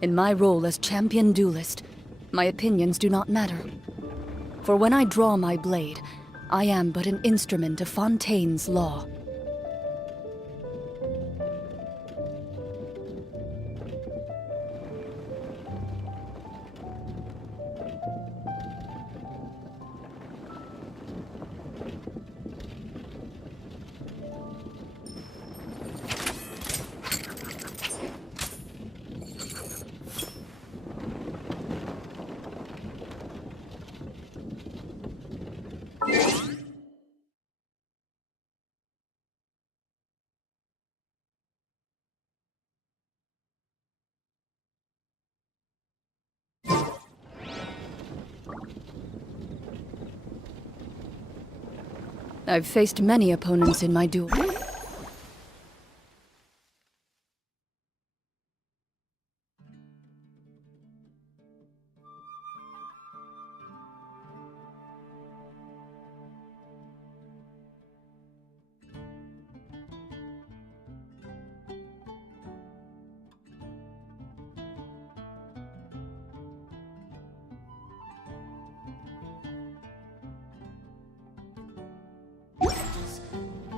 In my role as champion duelist, my opinions do not matter. For when I draw my blade, I am but an instrument of Fontaine's law. I've faced many opponents in my duel.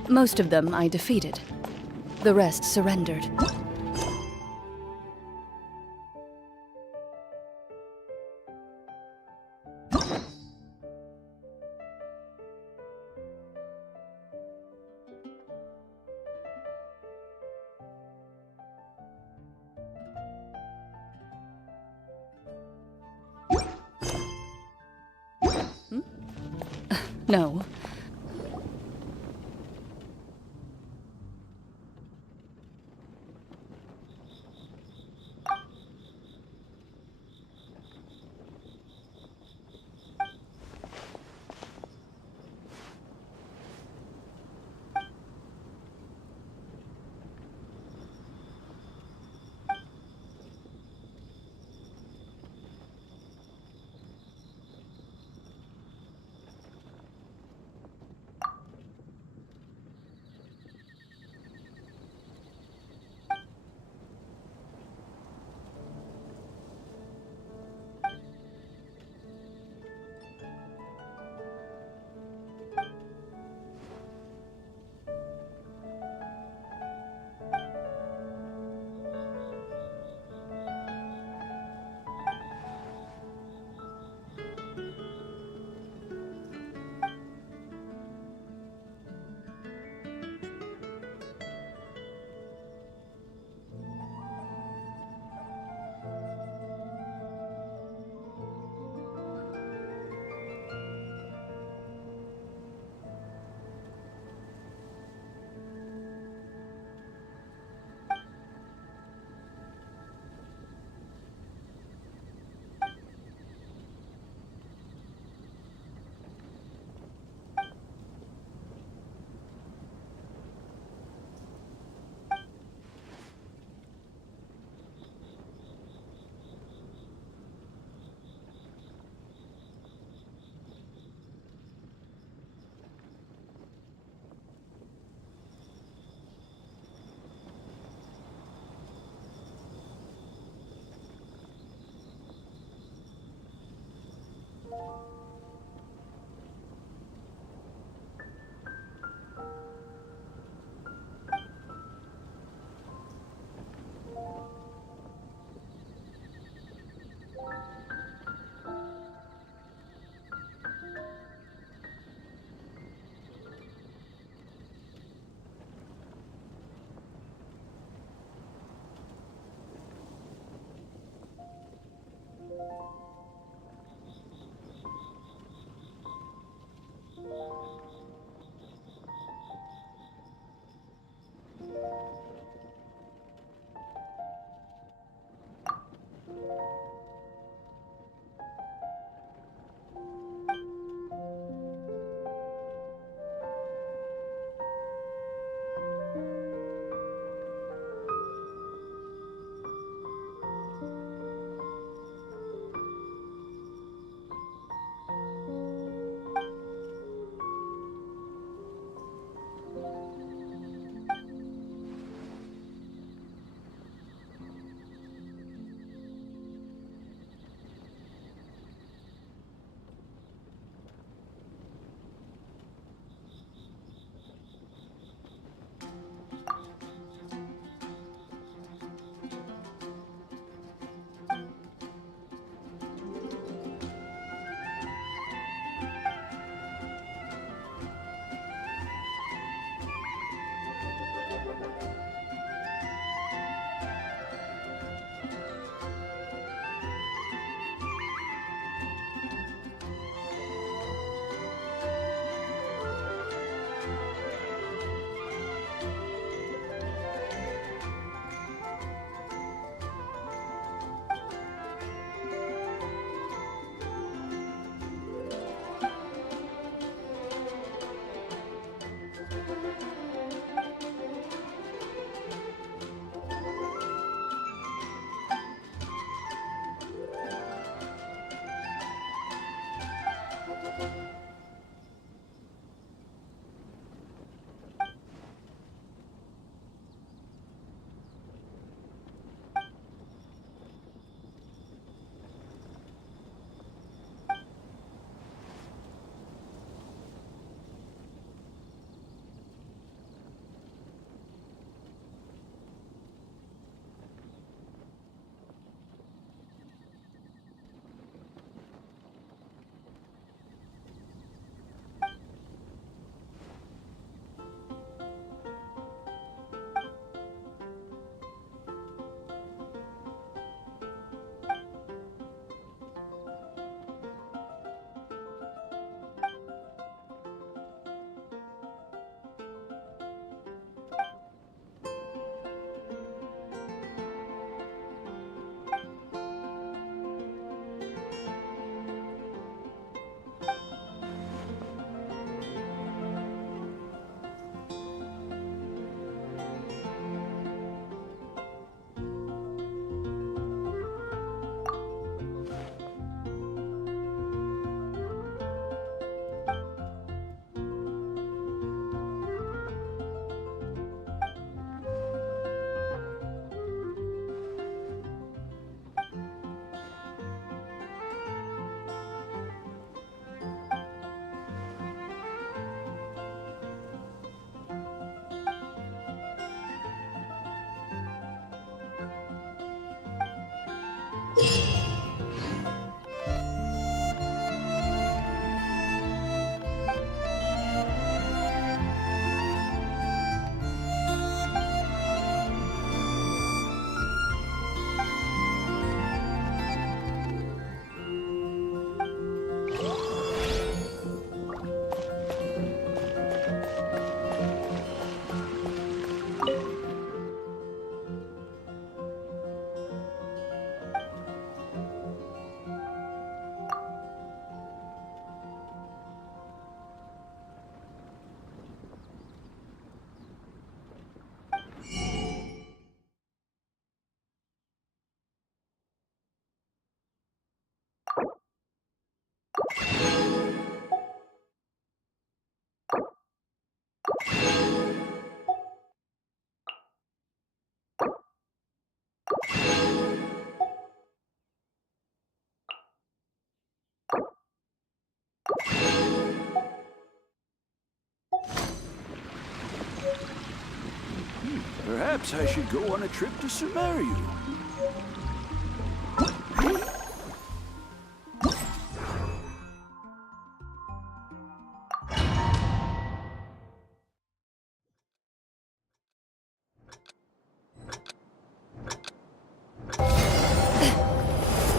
Most of them I defeated. The rest surrendered. No. Perhaps I should go on a trip to Sumeria.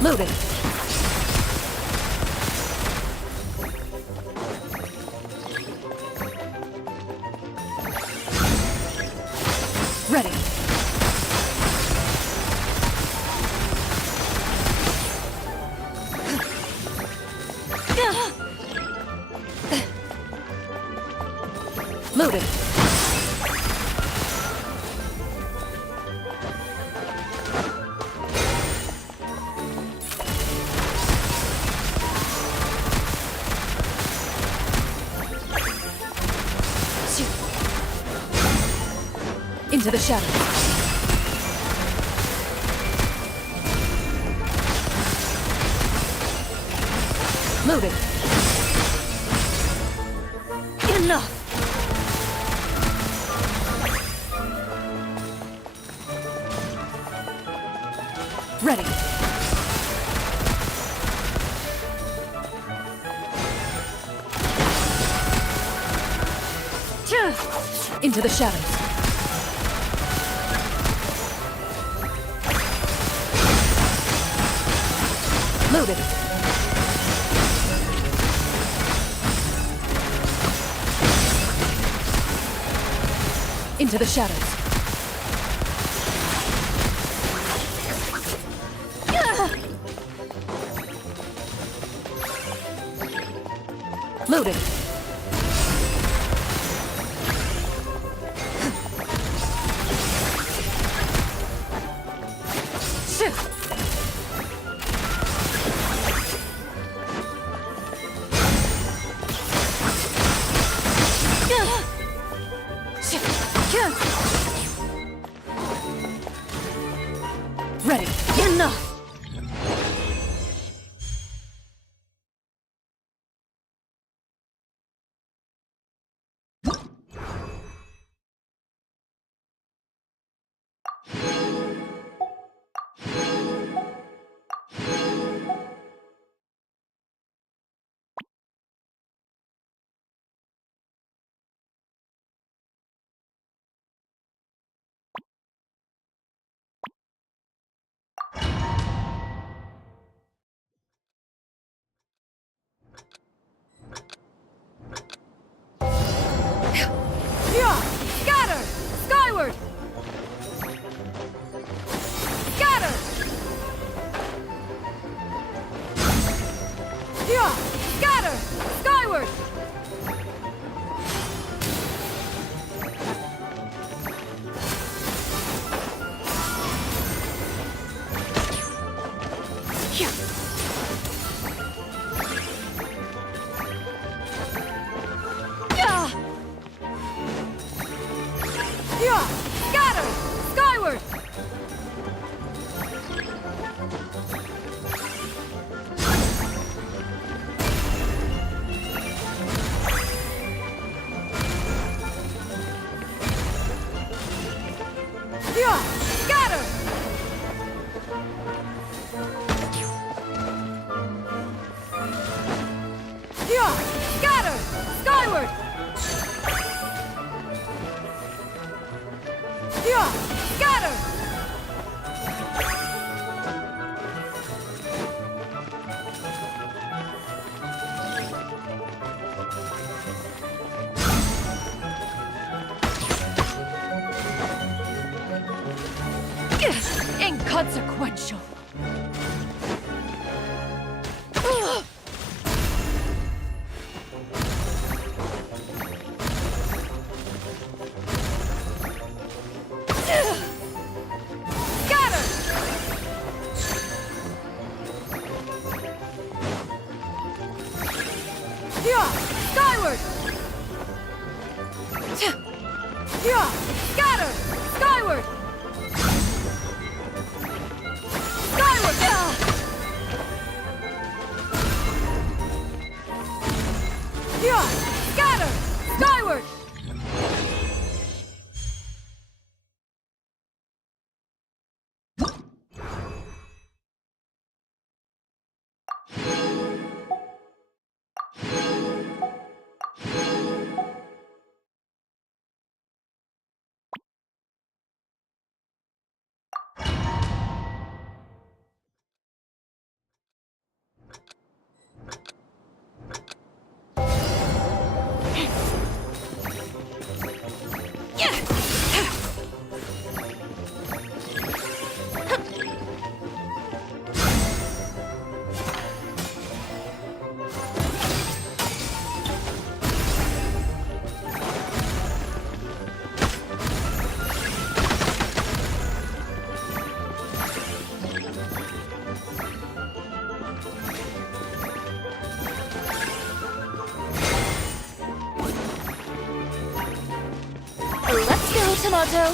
Loaded. Ready. Loaded. Into the shadows. Loaded. Enough! Ready. Into the shadows. Loaded. Into the shadows. Loaded. Ready. Enough. Scatter! Skyward! Scatter! Scatter! Skyward! Scatter! Skyward! Scatter! Scatter! Skyward! Scatter! Inconsequential. Skyward! Scatter! Skyward! Skyward! Scatter! Skyward! Let's go, Tomato.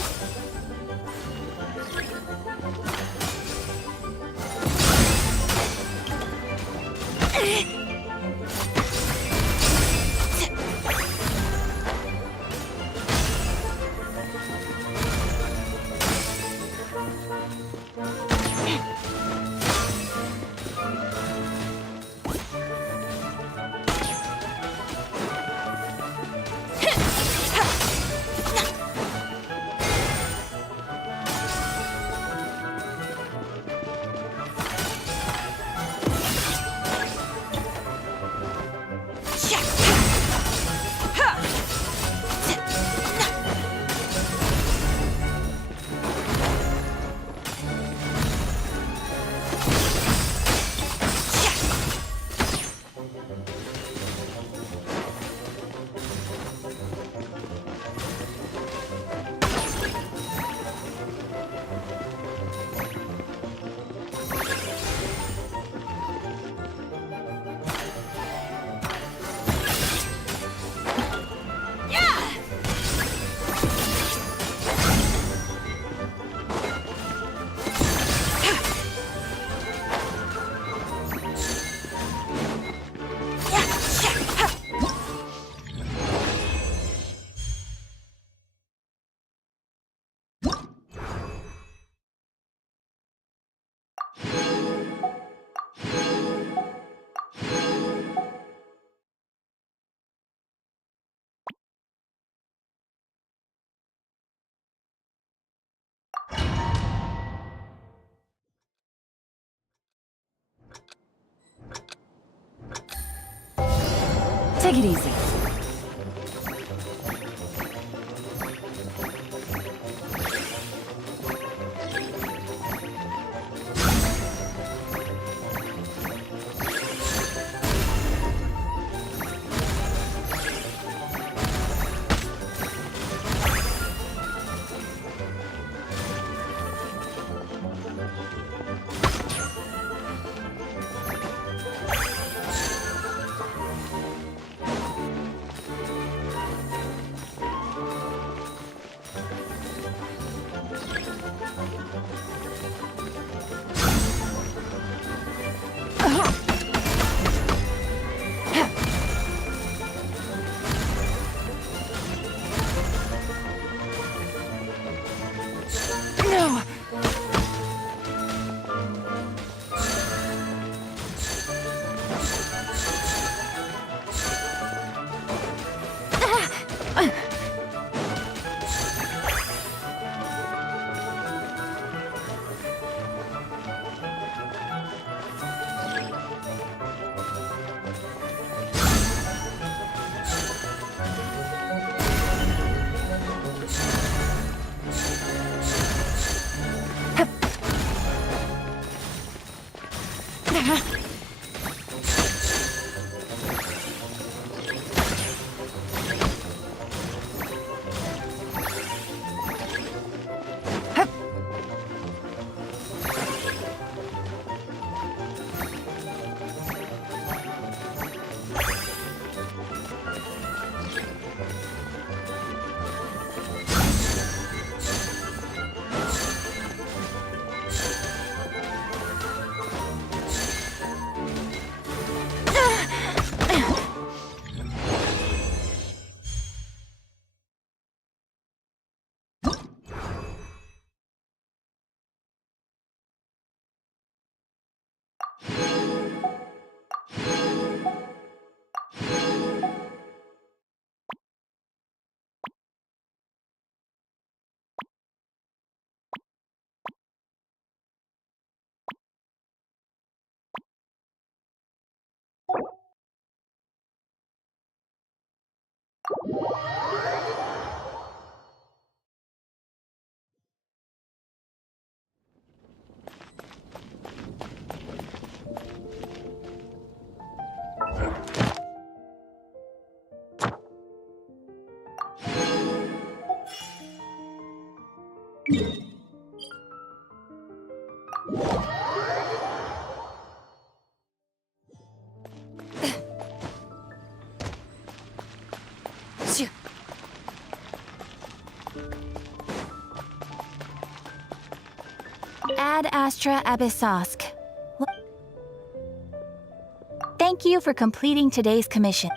Take it easy. No! Ad Astra Abyssosk. Thank you for completing today's commission.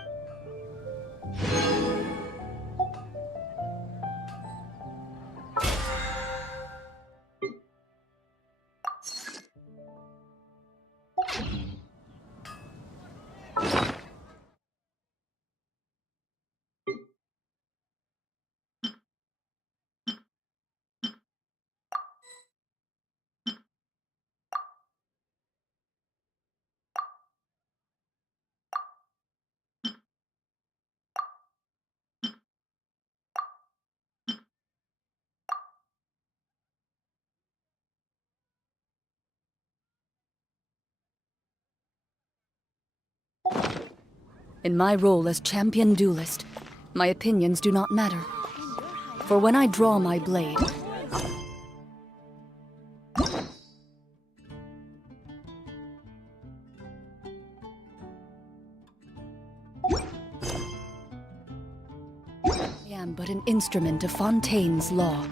In my role as champion duelist, my opinions do not matter. For when I draw my blade, I am but an instrument of Fontaine's law.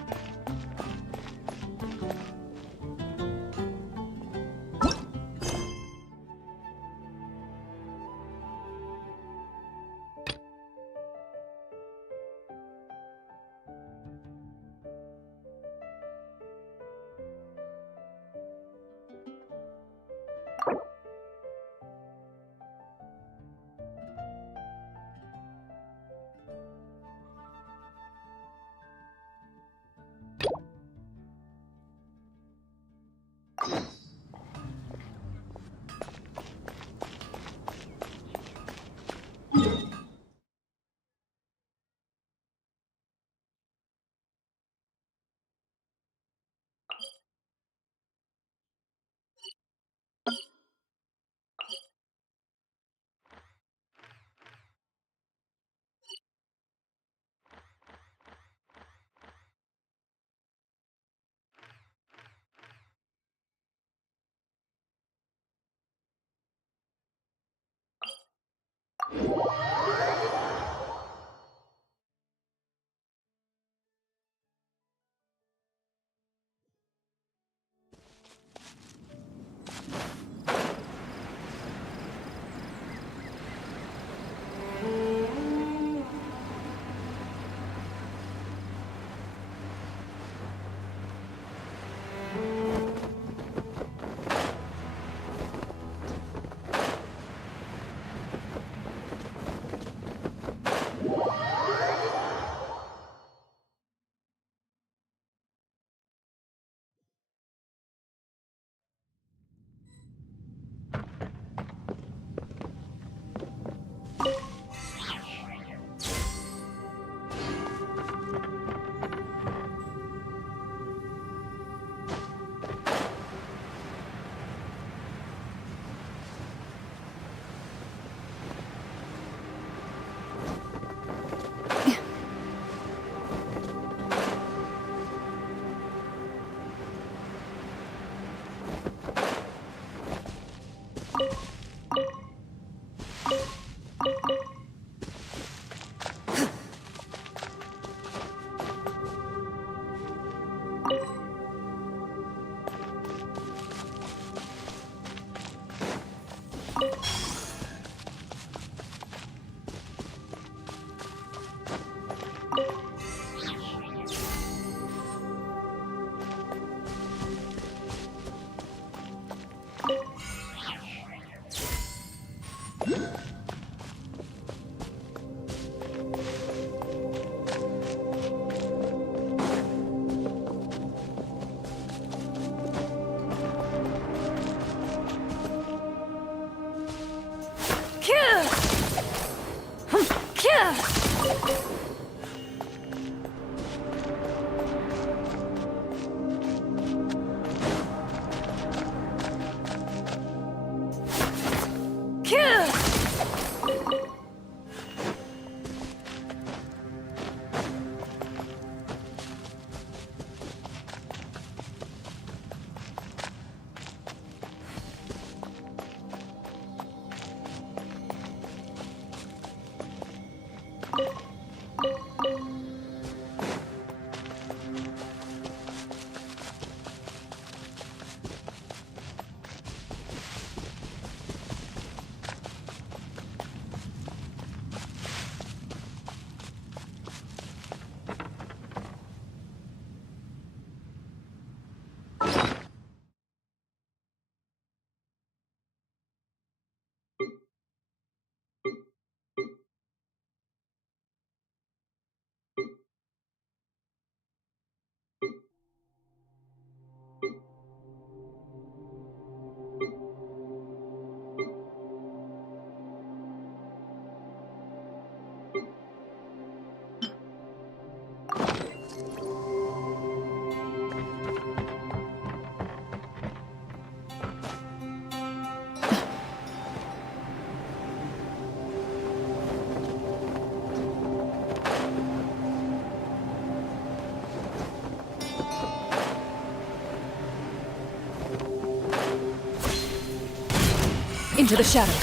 Into the shadows.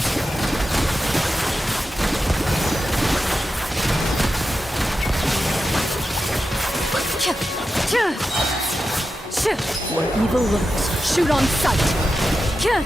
Where evil lurks, shoot on sight. Watch out!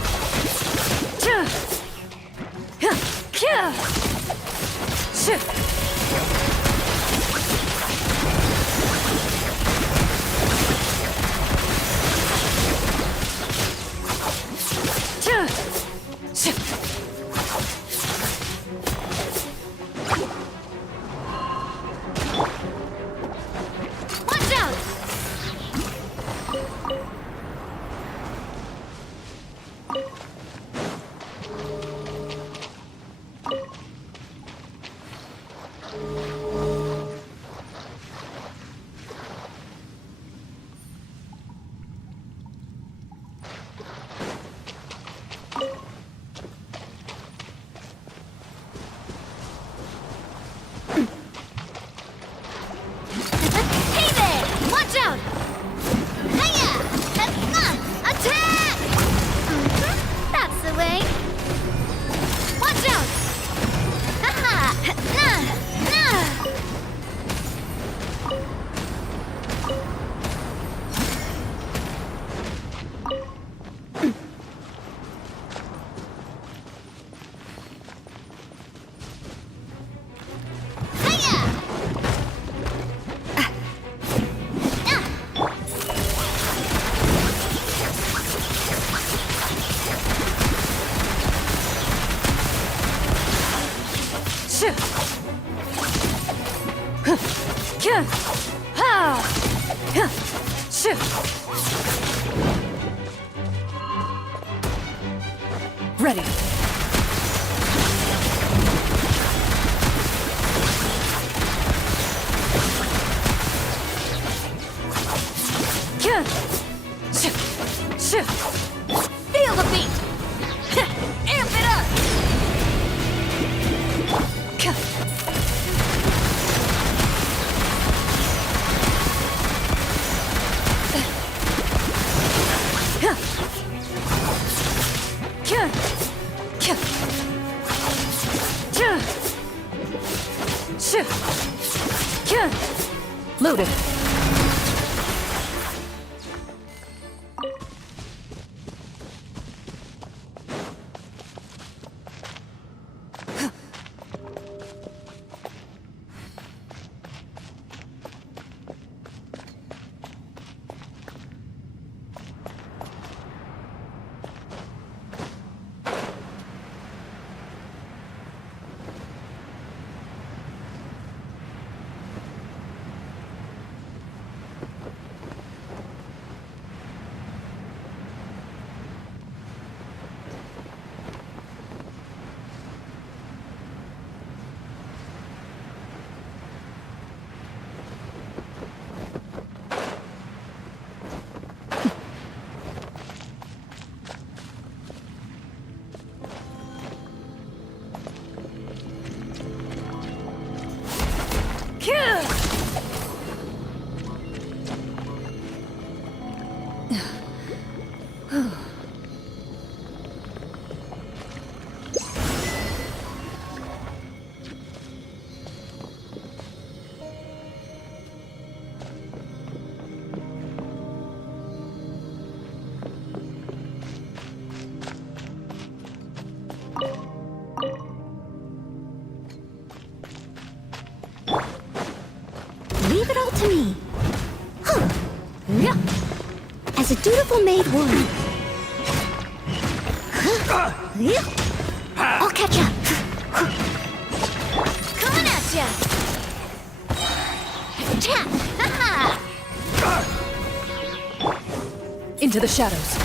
Hey there! Watch out! Hiya! Attack! That's the way. Watch out! Haha! Nah! Hiya! Ready. Feel the beat! Amp it up! Loaded. Leave it all to me. Huh. Yeah. As a dutiful maid would. Yeah. I'll catch up. Coming at ya. Tap. Ha-ha. Into the shadows.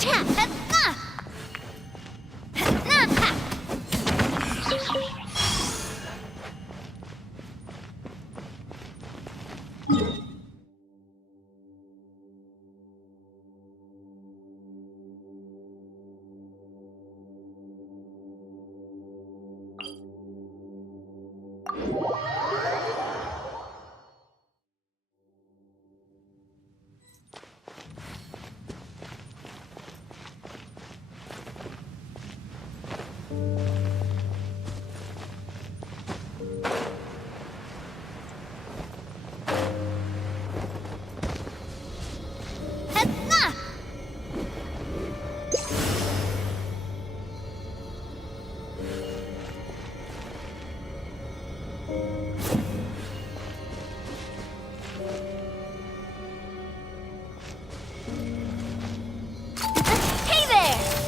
Hey there!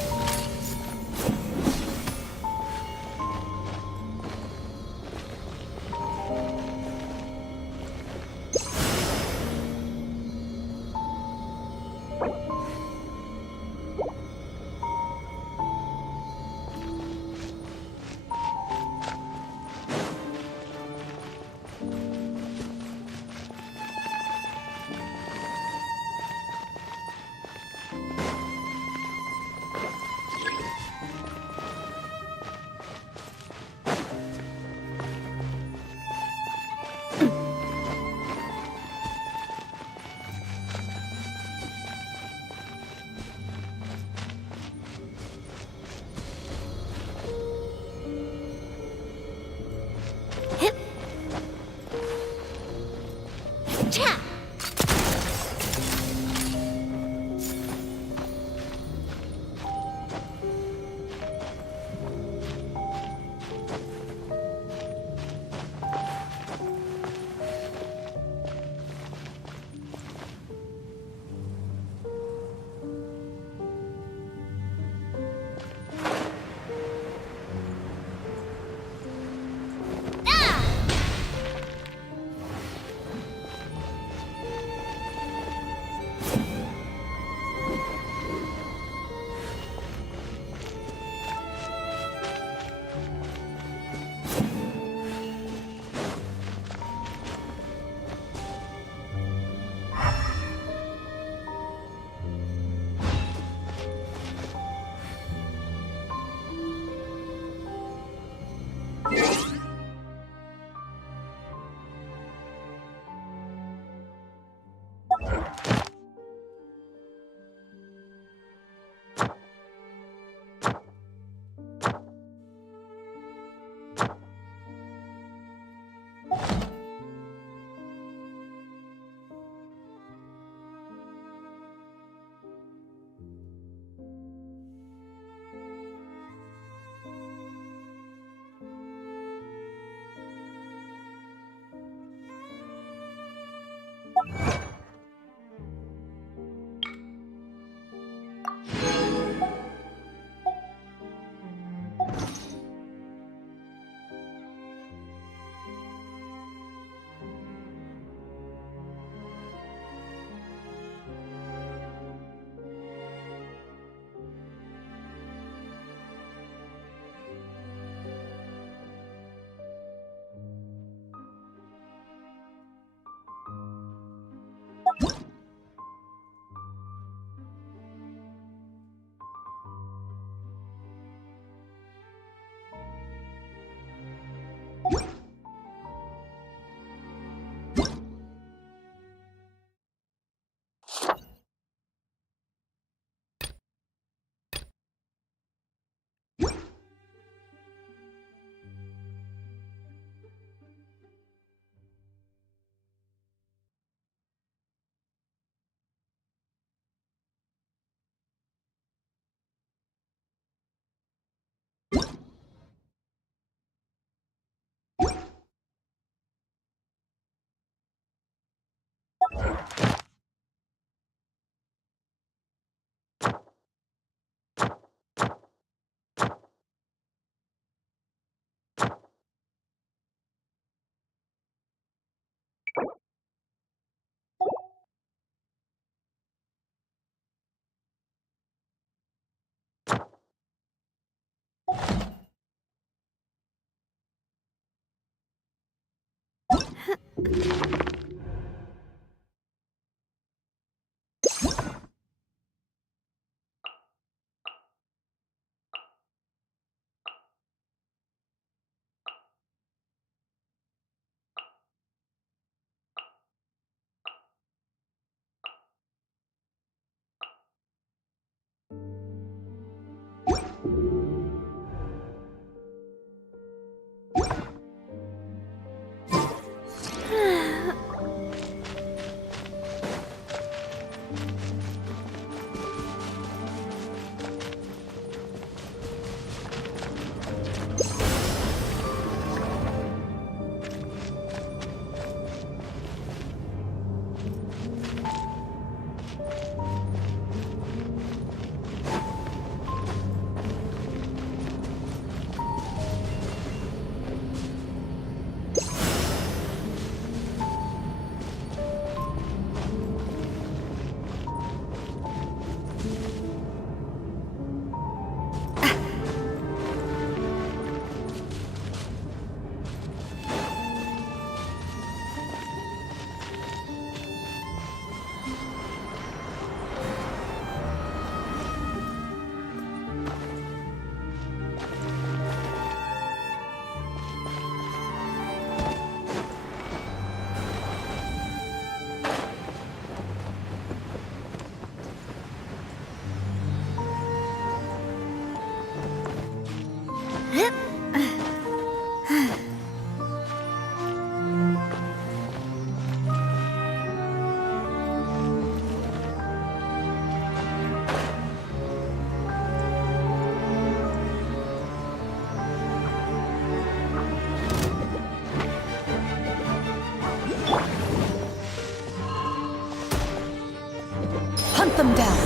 Hunt them down.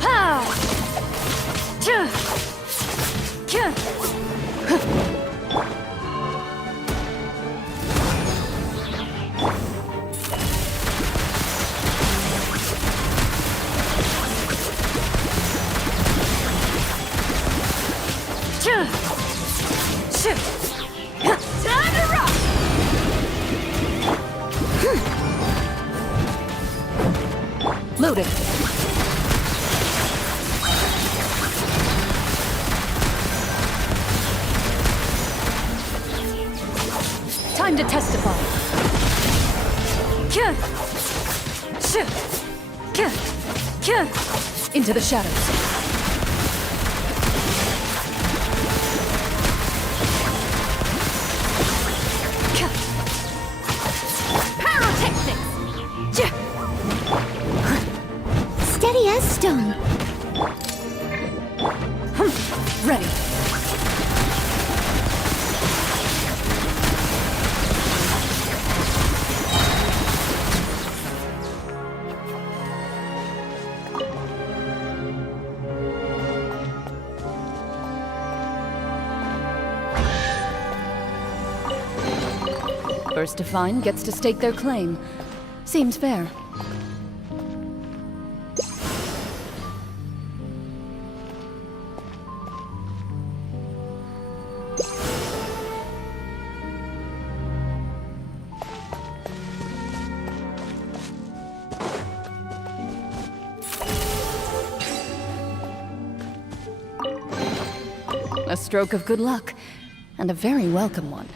Ha! Cha! Cha! Time to rock! Loaded. Time to testify. Into the shadows. Steady as stone. Ready. First to find gets to stake their claim. Seems fair. A stroke of good luck, and a very welcome one.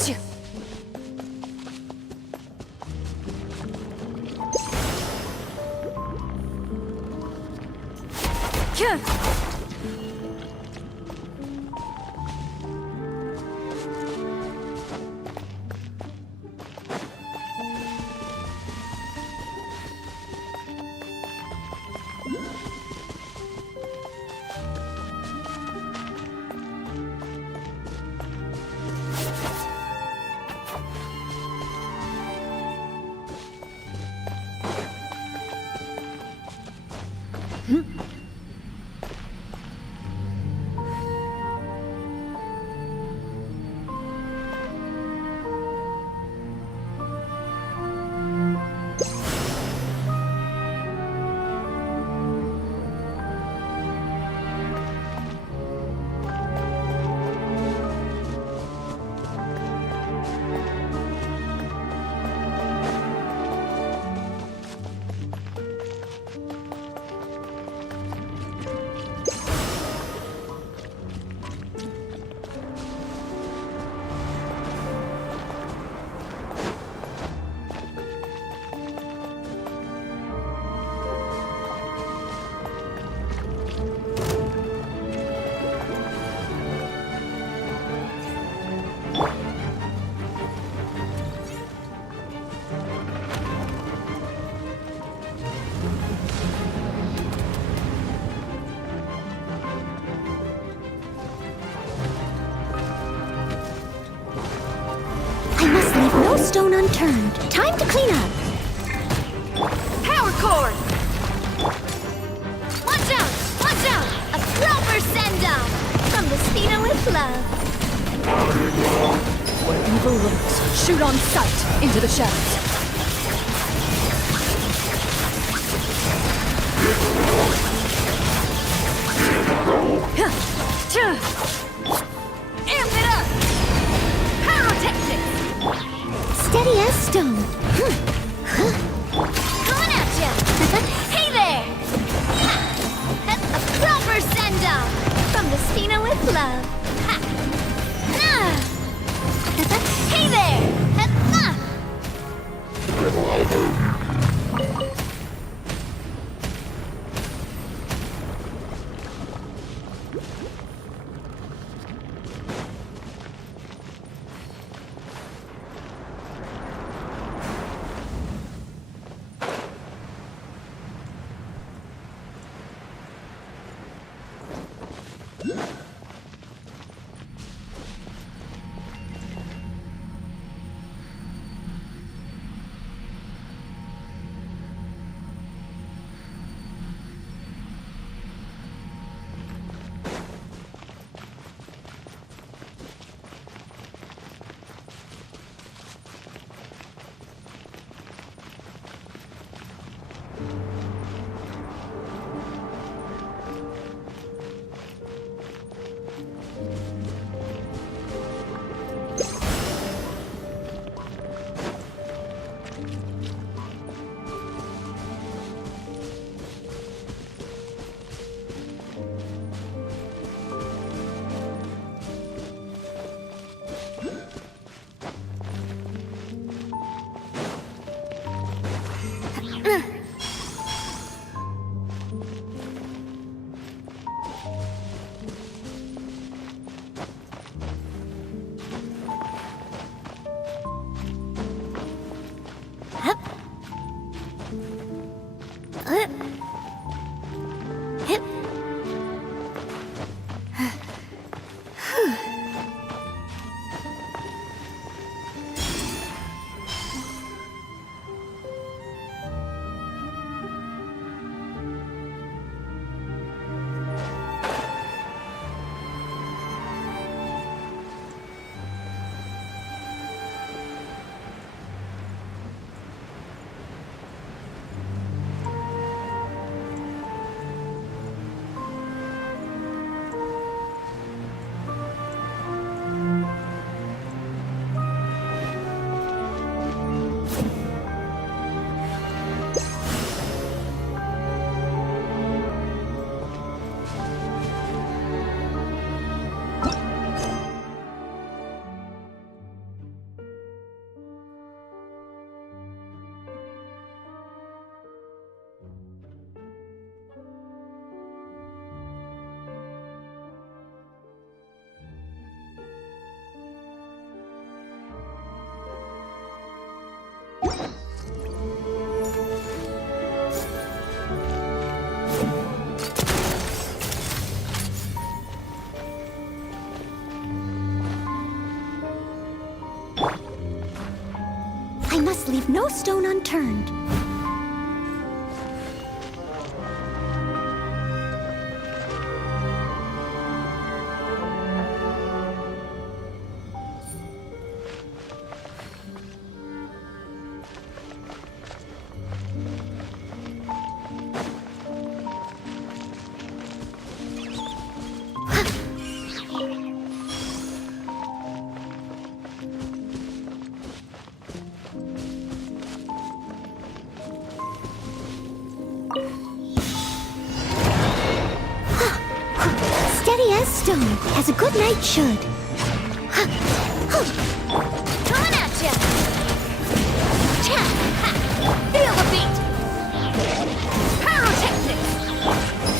Phew. I must leave no stone unturned. Time to clean up. Power cord! Watch out! Watch out! A proper send-down! From the speeder with love. Where evil lurks, shoot on sight into the shadows. Amp it up! Pyrotechnics! Steady as stone. Coming at ya! Hey there! Ha! A proper send-down! From the speeder with love. Ha! Nah! Hey there! no stone unturned. Steady as stone, as a good knight should. Coming at ya! Cha! Ha! Feel the beat! Pyrotechnics!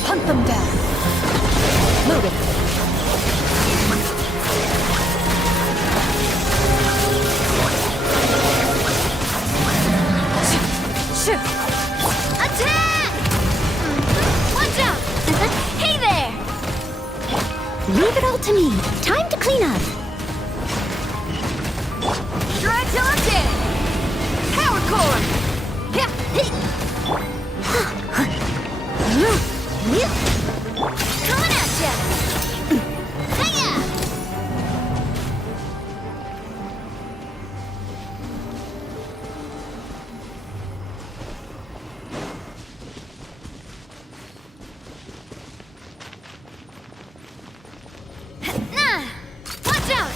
Hunt them down. Moving. Shoot. Attack! Watch out! Hey there! Leave it all to me. Time to clean up. Try till I'm dead! Power core! Yeah, hit! Coming at ya! Hiya! Nah! Watch out!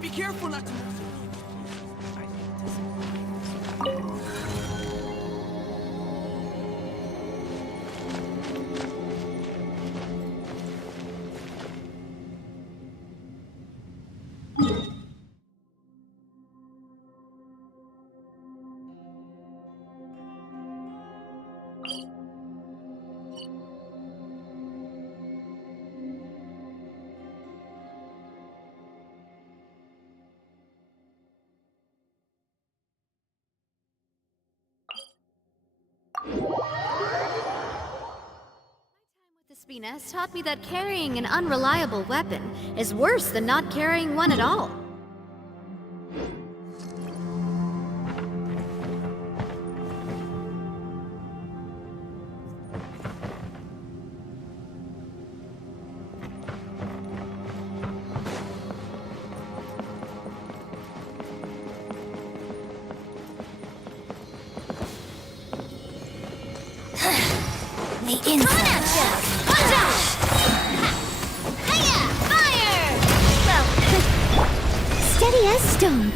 Be careful not to move. Wispiness taught me that carrying an unreliable weapon is worse than not carrying one at all. The inside. Watch out! Hiya! Fire! Well, Steady as stone.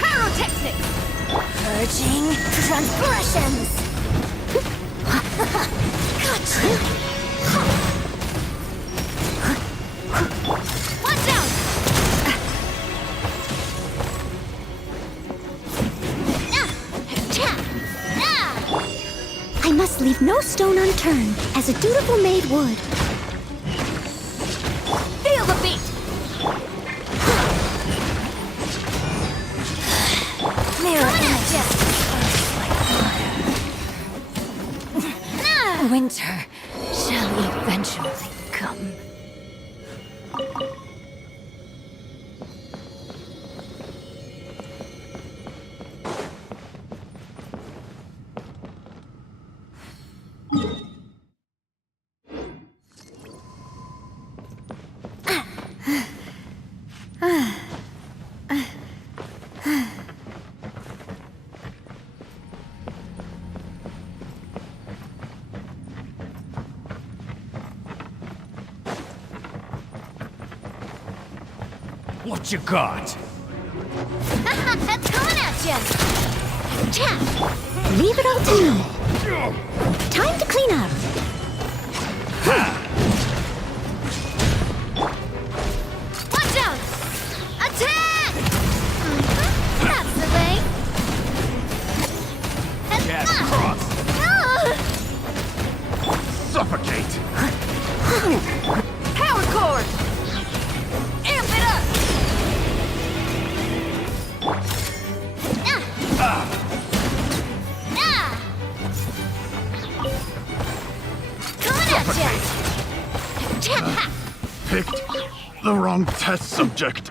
pyrotechnics! Purging transgressions. Gotcha. Watch out! I must leave no stone unturned, as a dutiful maid would. Feel the beat! Mirror Coming at ya! Winter shall eventually come. What you got? That's coming at ya! Leave it all to me. Time to clean up. Watch out! Attack! That's the way. Get cross! Ah! Suffocate! Power cord! Amp it up! Ah! Coming at ya! Picked the wrong test subject.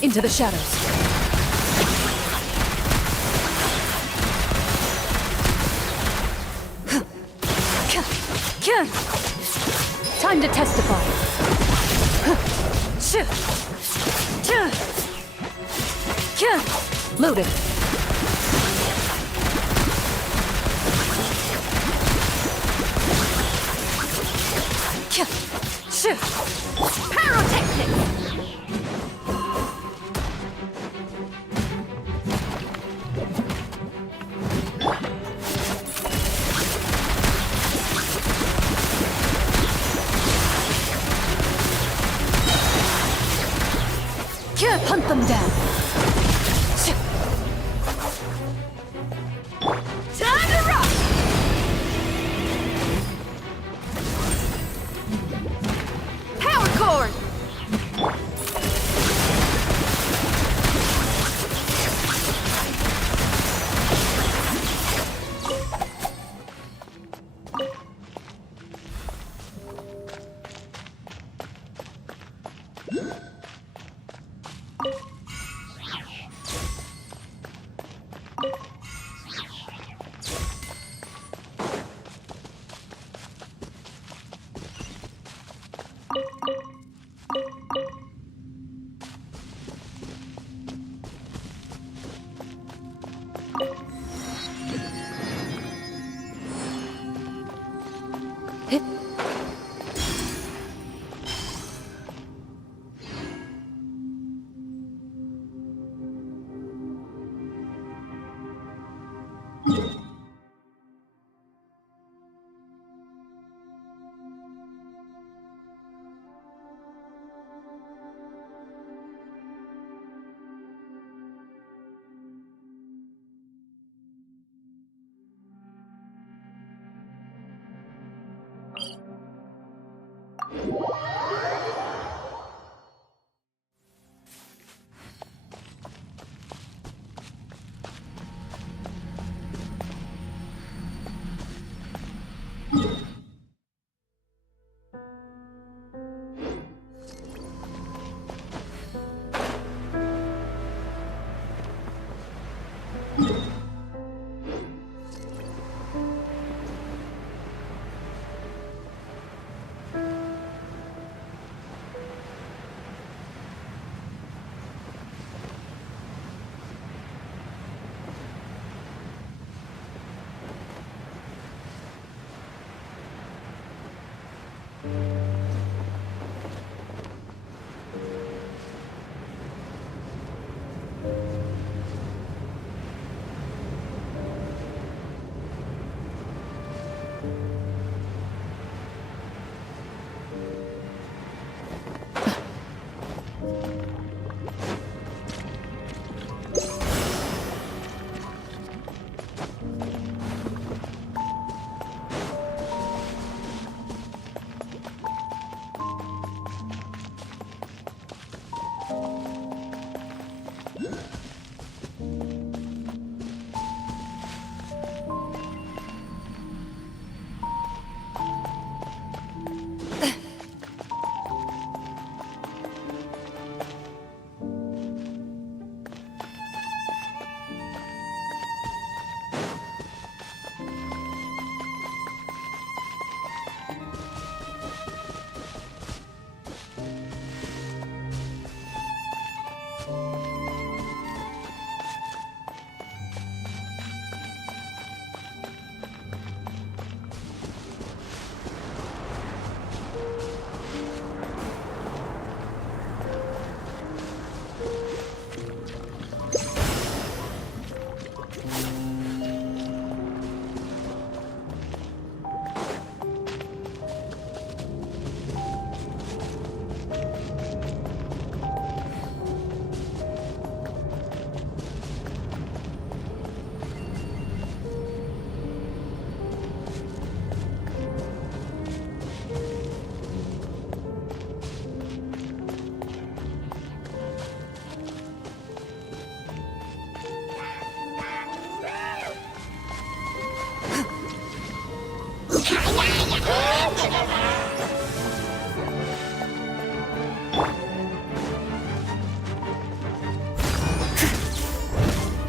Into the shadows. Time to testify. Loaded. Pyrotechnics! Hunt them down. Time to rock! Power cord!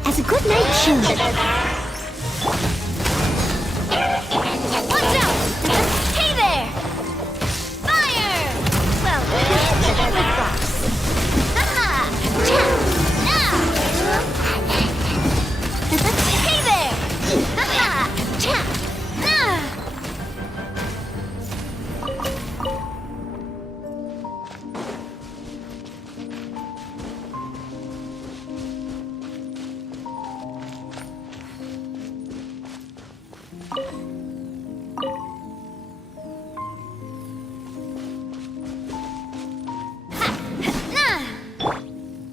As a good night should. Watch out! Hey there! Fire! Well, with rocks. Haha! Cha! Now! Hey there! Haha! Cha! Now!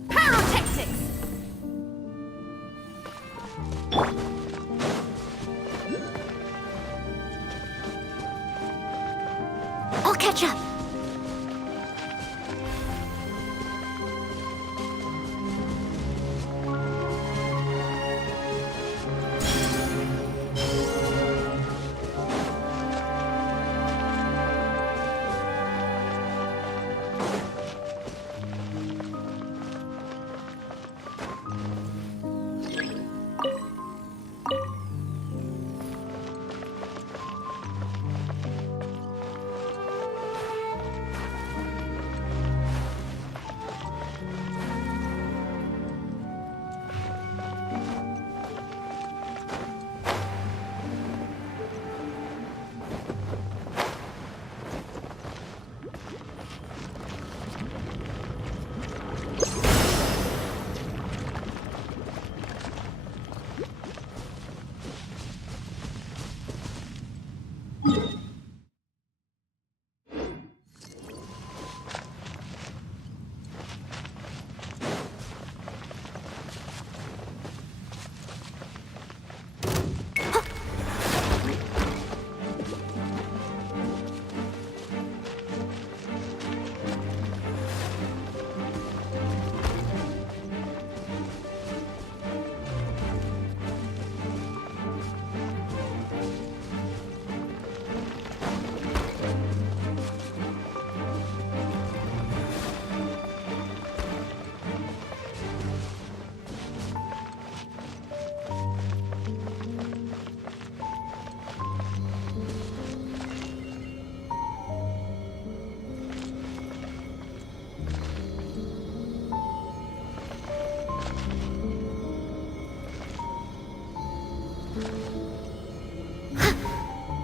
Pyrotactics! I'll catch up.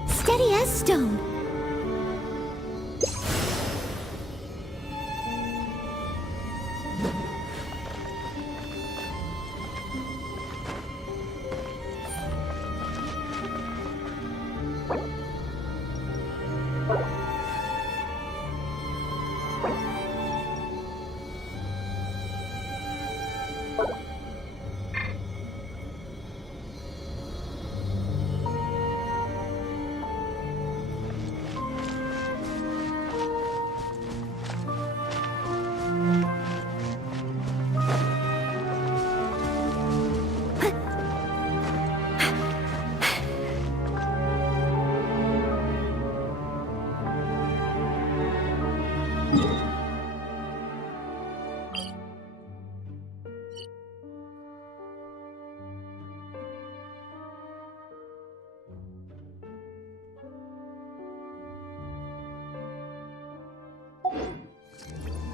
Steady as stone.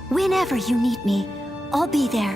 Whenever you need me, I'll be there.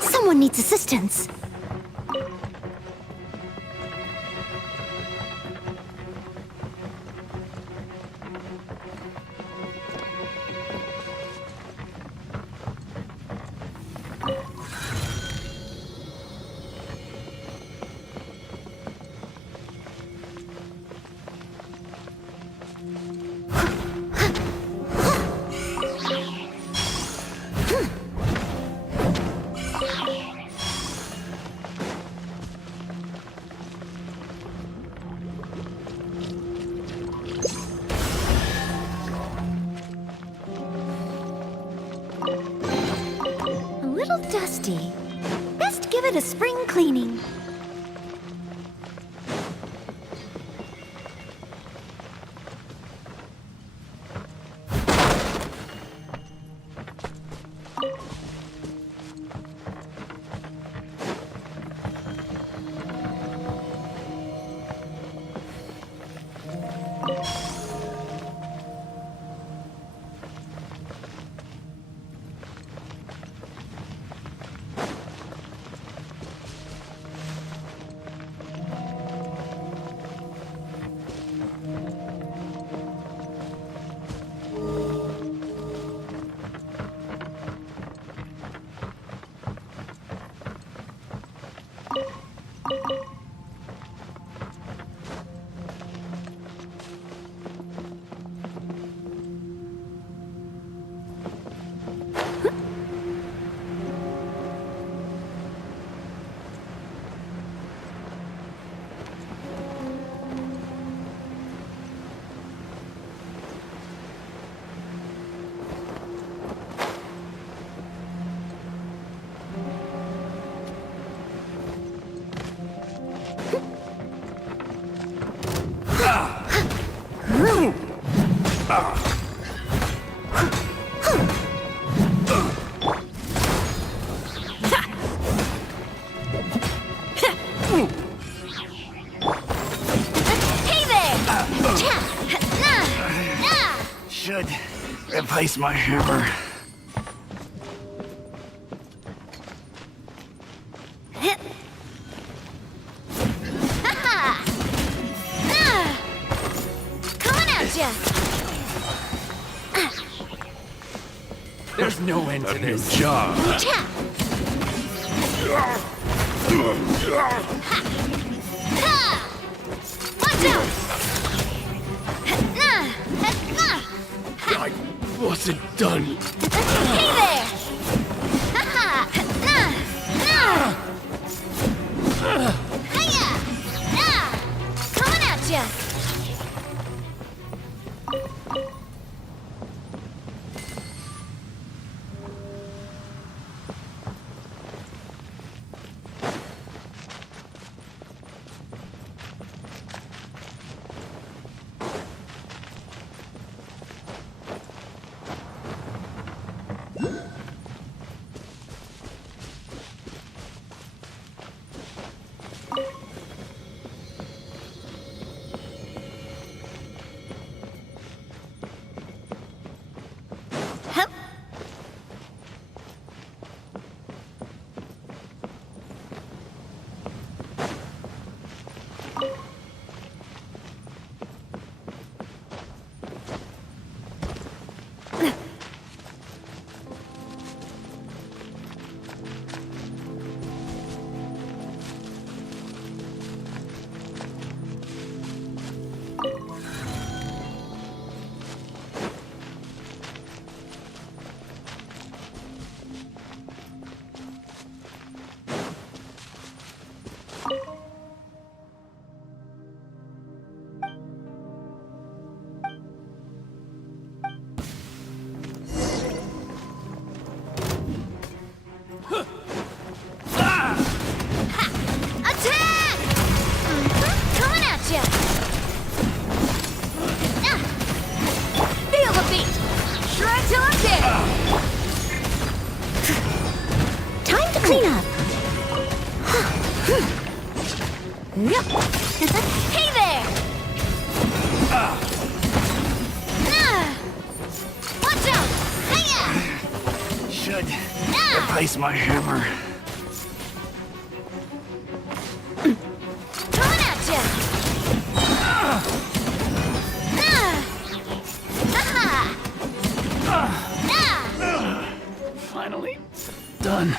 Someone needs assistance. A little dusty. Best give it a spring cleaning. Should replace my hammer. Coming at ya! There's no end to this. Job. Ha! Watch out! I wasn't done. Hey there! Hiya! Coming at ya! Hey there! Watch out! Hiya! Should replace my hammer. Coming at ya! Finally done.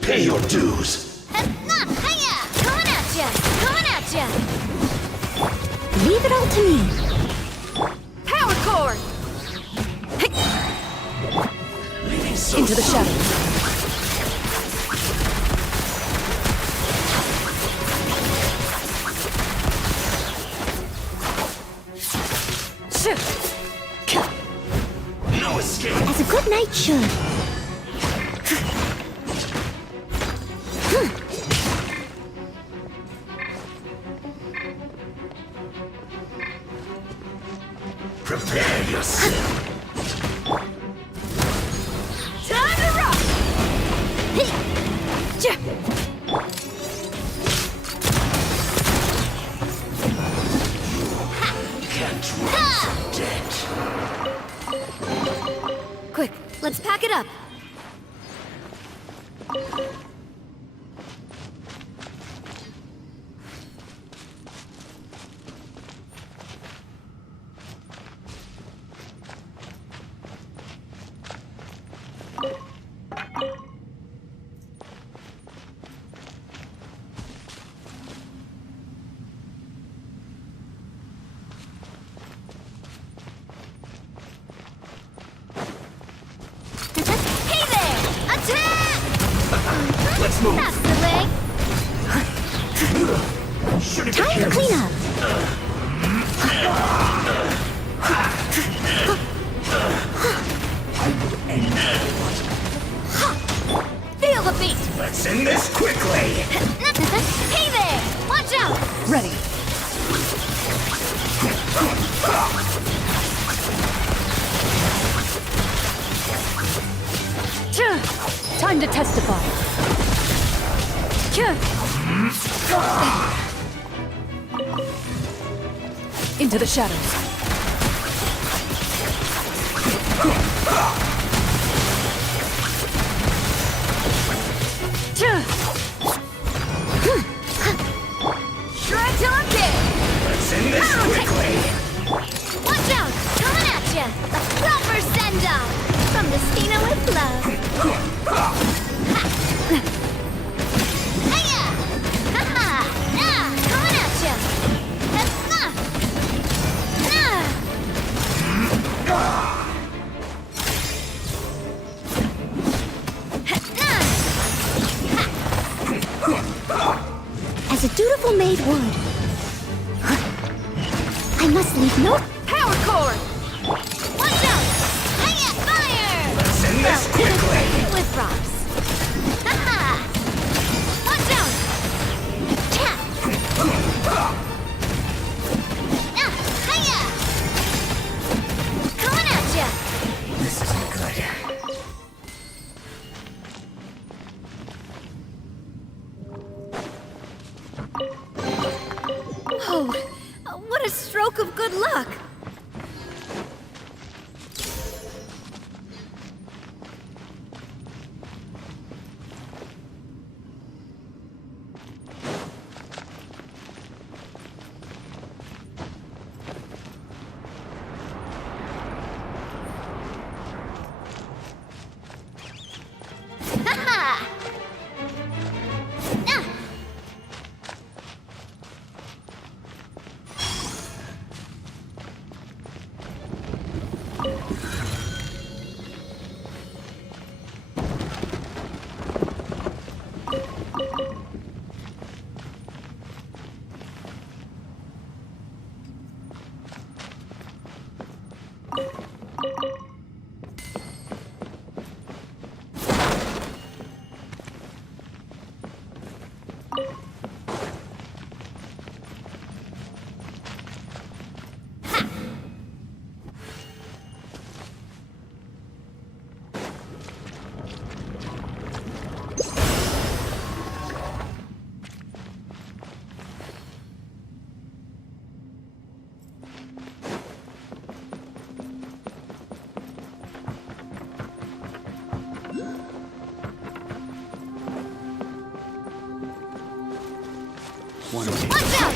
Pay your dues. Hiya! Coming at ya! Coming at ya! Leave it all to me. Power cord! Into the shadows. No escape. As a good knight should. Prepare yourself. Time to rock! Hey! Can't run from debt. Quick, let's pack it up. Hey there! Attack! Let's move. That's the leg. Should've Time to clean up. Feel the beat! Let's end this quickly. Hey there! Watch out! Ready. Time to testify. Into the shadows. Try till I'm dead! Let's end this quickly. Watch out! Coming at ya! A proper send-off! From the Stina with love! Hiya! Ha-ha! Nah! Coming at ya! Nah! As a dutiful maid would. I must leave no... Power cord! Watch out! Hiya! Fire! Let's end this quickly. With props. Ha-ha! Watch out! Tap! Hiya! Coming at ya! This isn't good. Oh, what a stroke of good luck! Ha-ha! Watch out!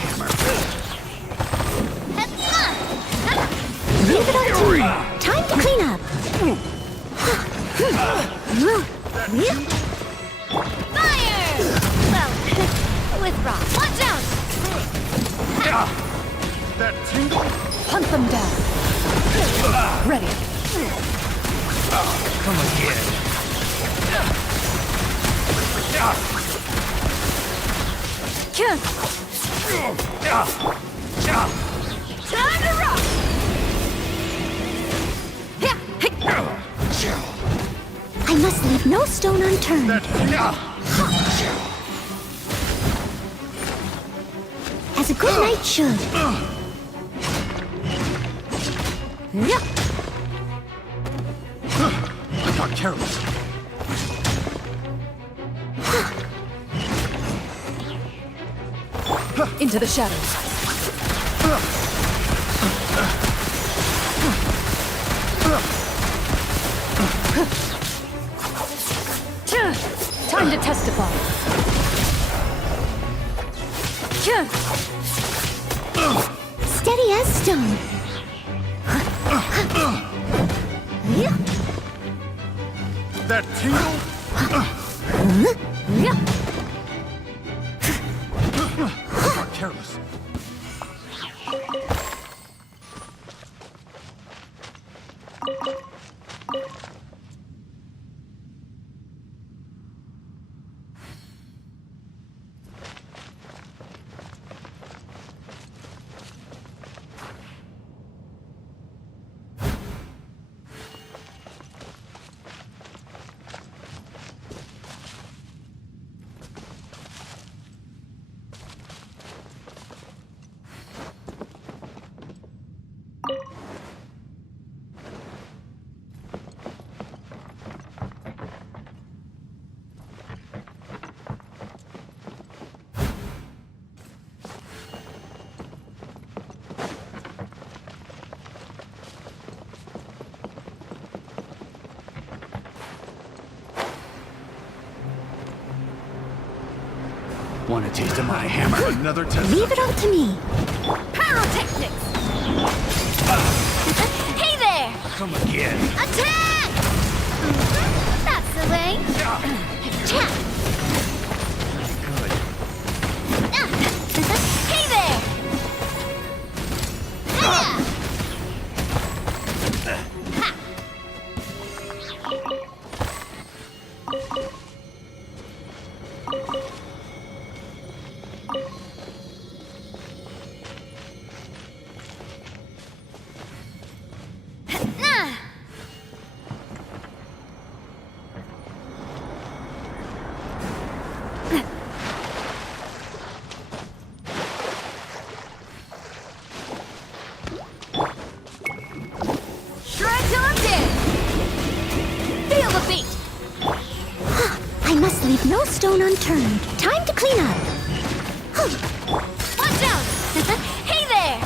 Leave it all to me. Time to clean up. Fire! Well, with rock. Watch out! That tingle? Hunt them down. Ready. Come again. Time to rock! I must leave no stone unturned. As a good knight should. I got careless. Into the shadows. Time to testify. Steady as stone. That tingle? I got careless. Want a taste of my hammer? Another test. Leave it all to me. Pyrotechnics! Hey there! Come again. Attack! That's the way. Attack! Good. Hey there! Hiya! Ha! Shred till I'm dead! Feel the beat! I must leave no stone unturned. Time to clean up. Watch out! Hey there!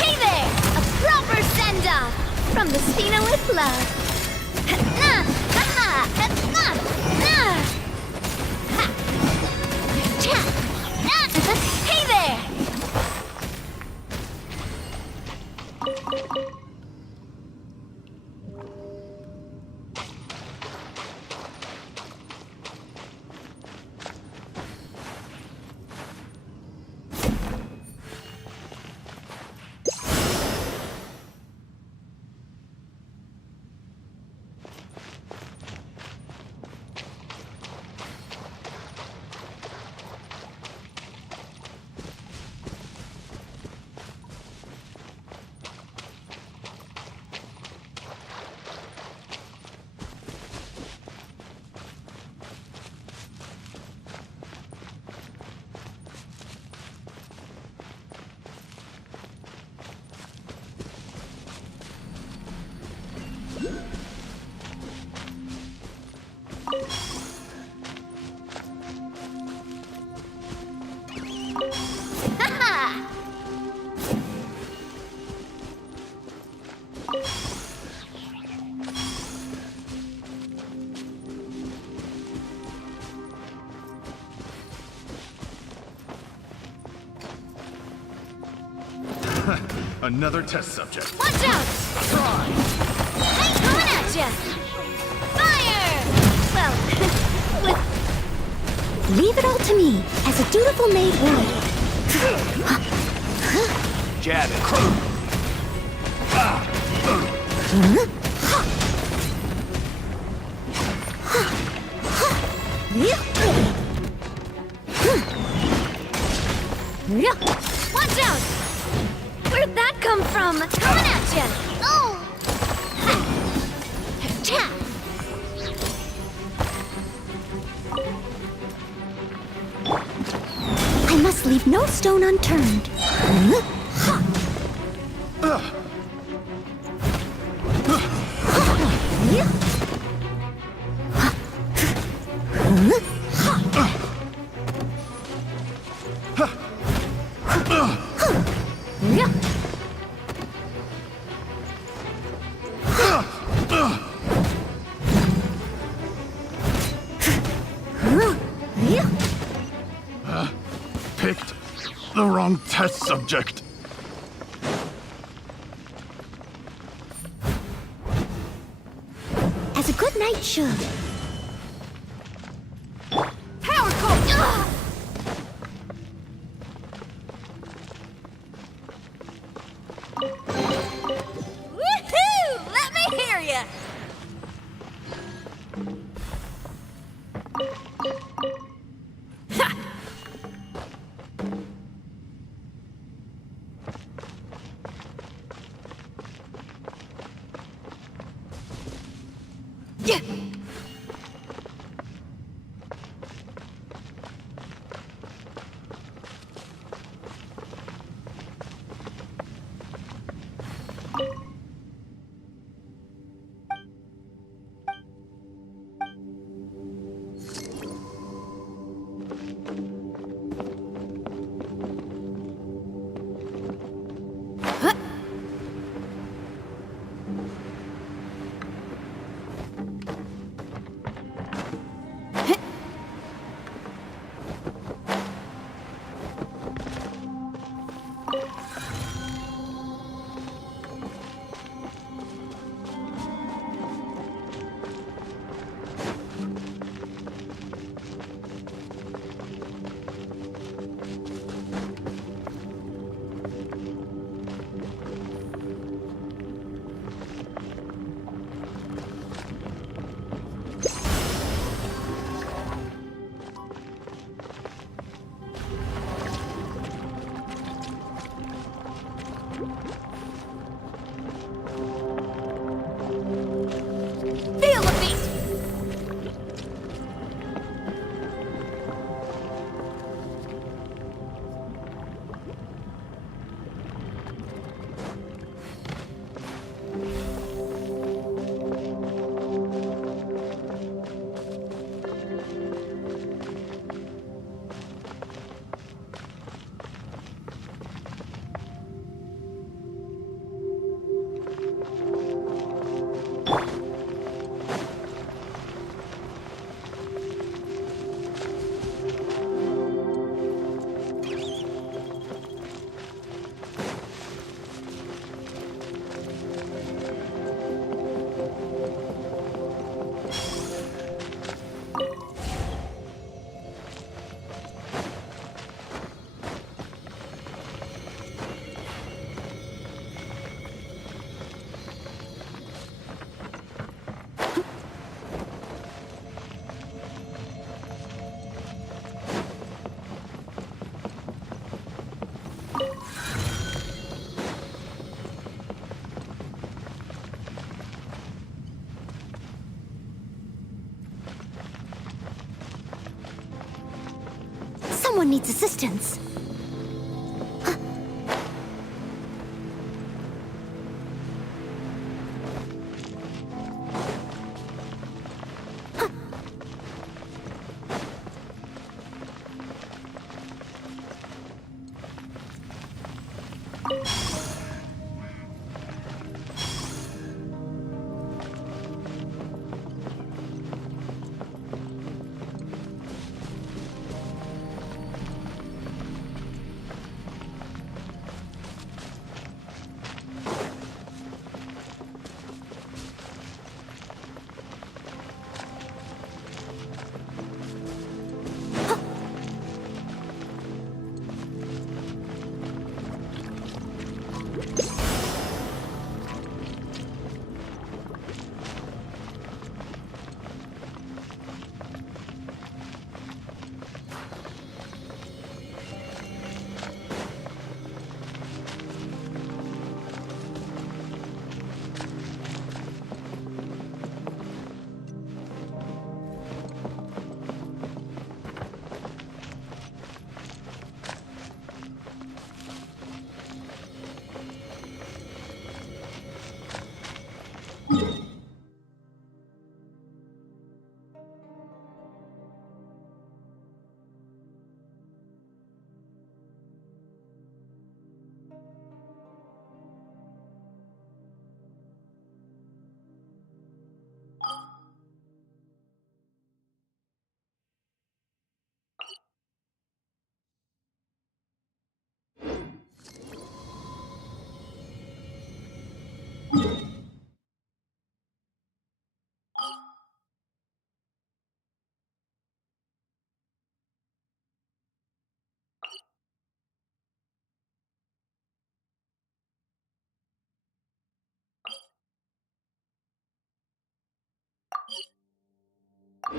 Hey there! A proper send-off from the Stina with love. Another test subject. Watch out! Hey, coming at ya! Fire! Well, with Leave it all to me, as a dutiful maid would. Jab it. watch out! Where'd that come from? Coming at ya! Oh! Ha! Cha! I must leave no stone unturned. Picked the wrong test subject. As a good knight should. Power coat! Ugh! Woohoo! Let me hear ya! Ha! Yeah! Feel the beat! Someone needs assistance. How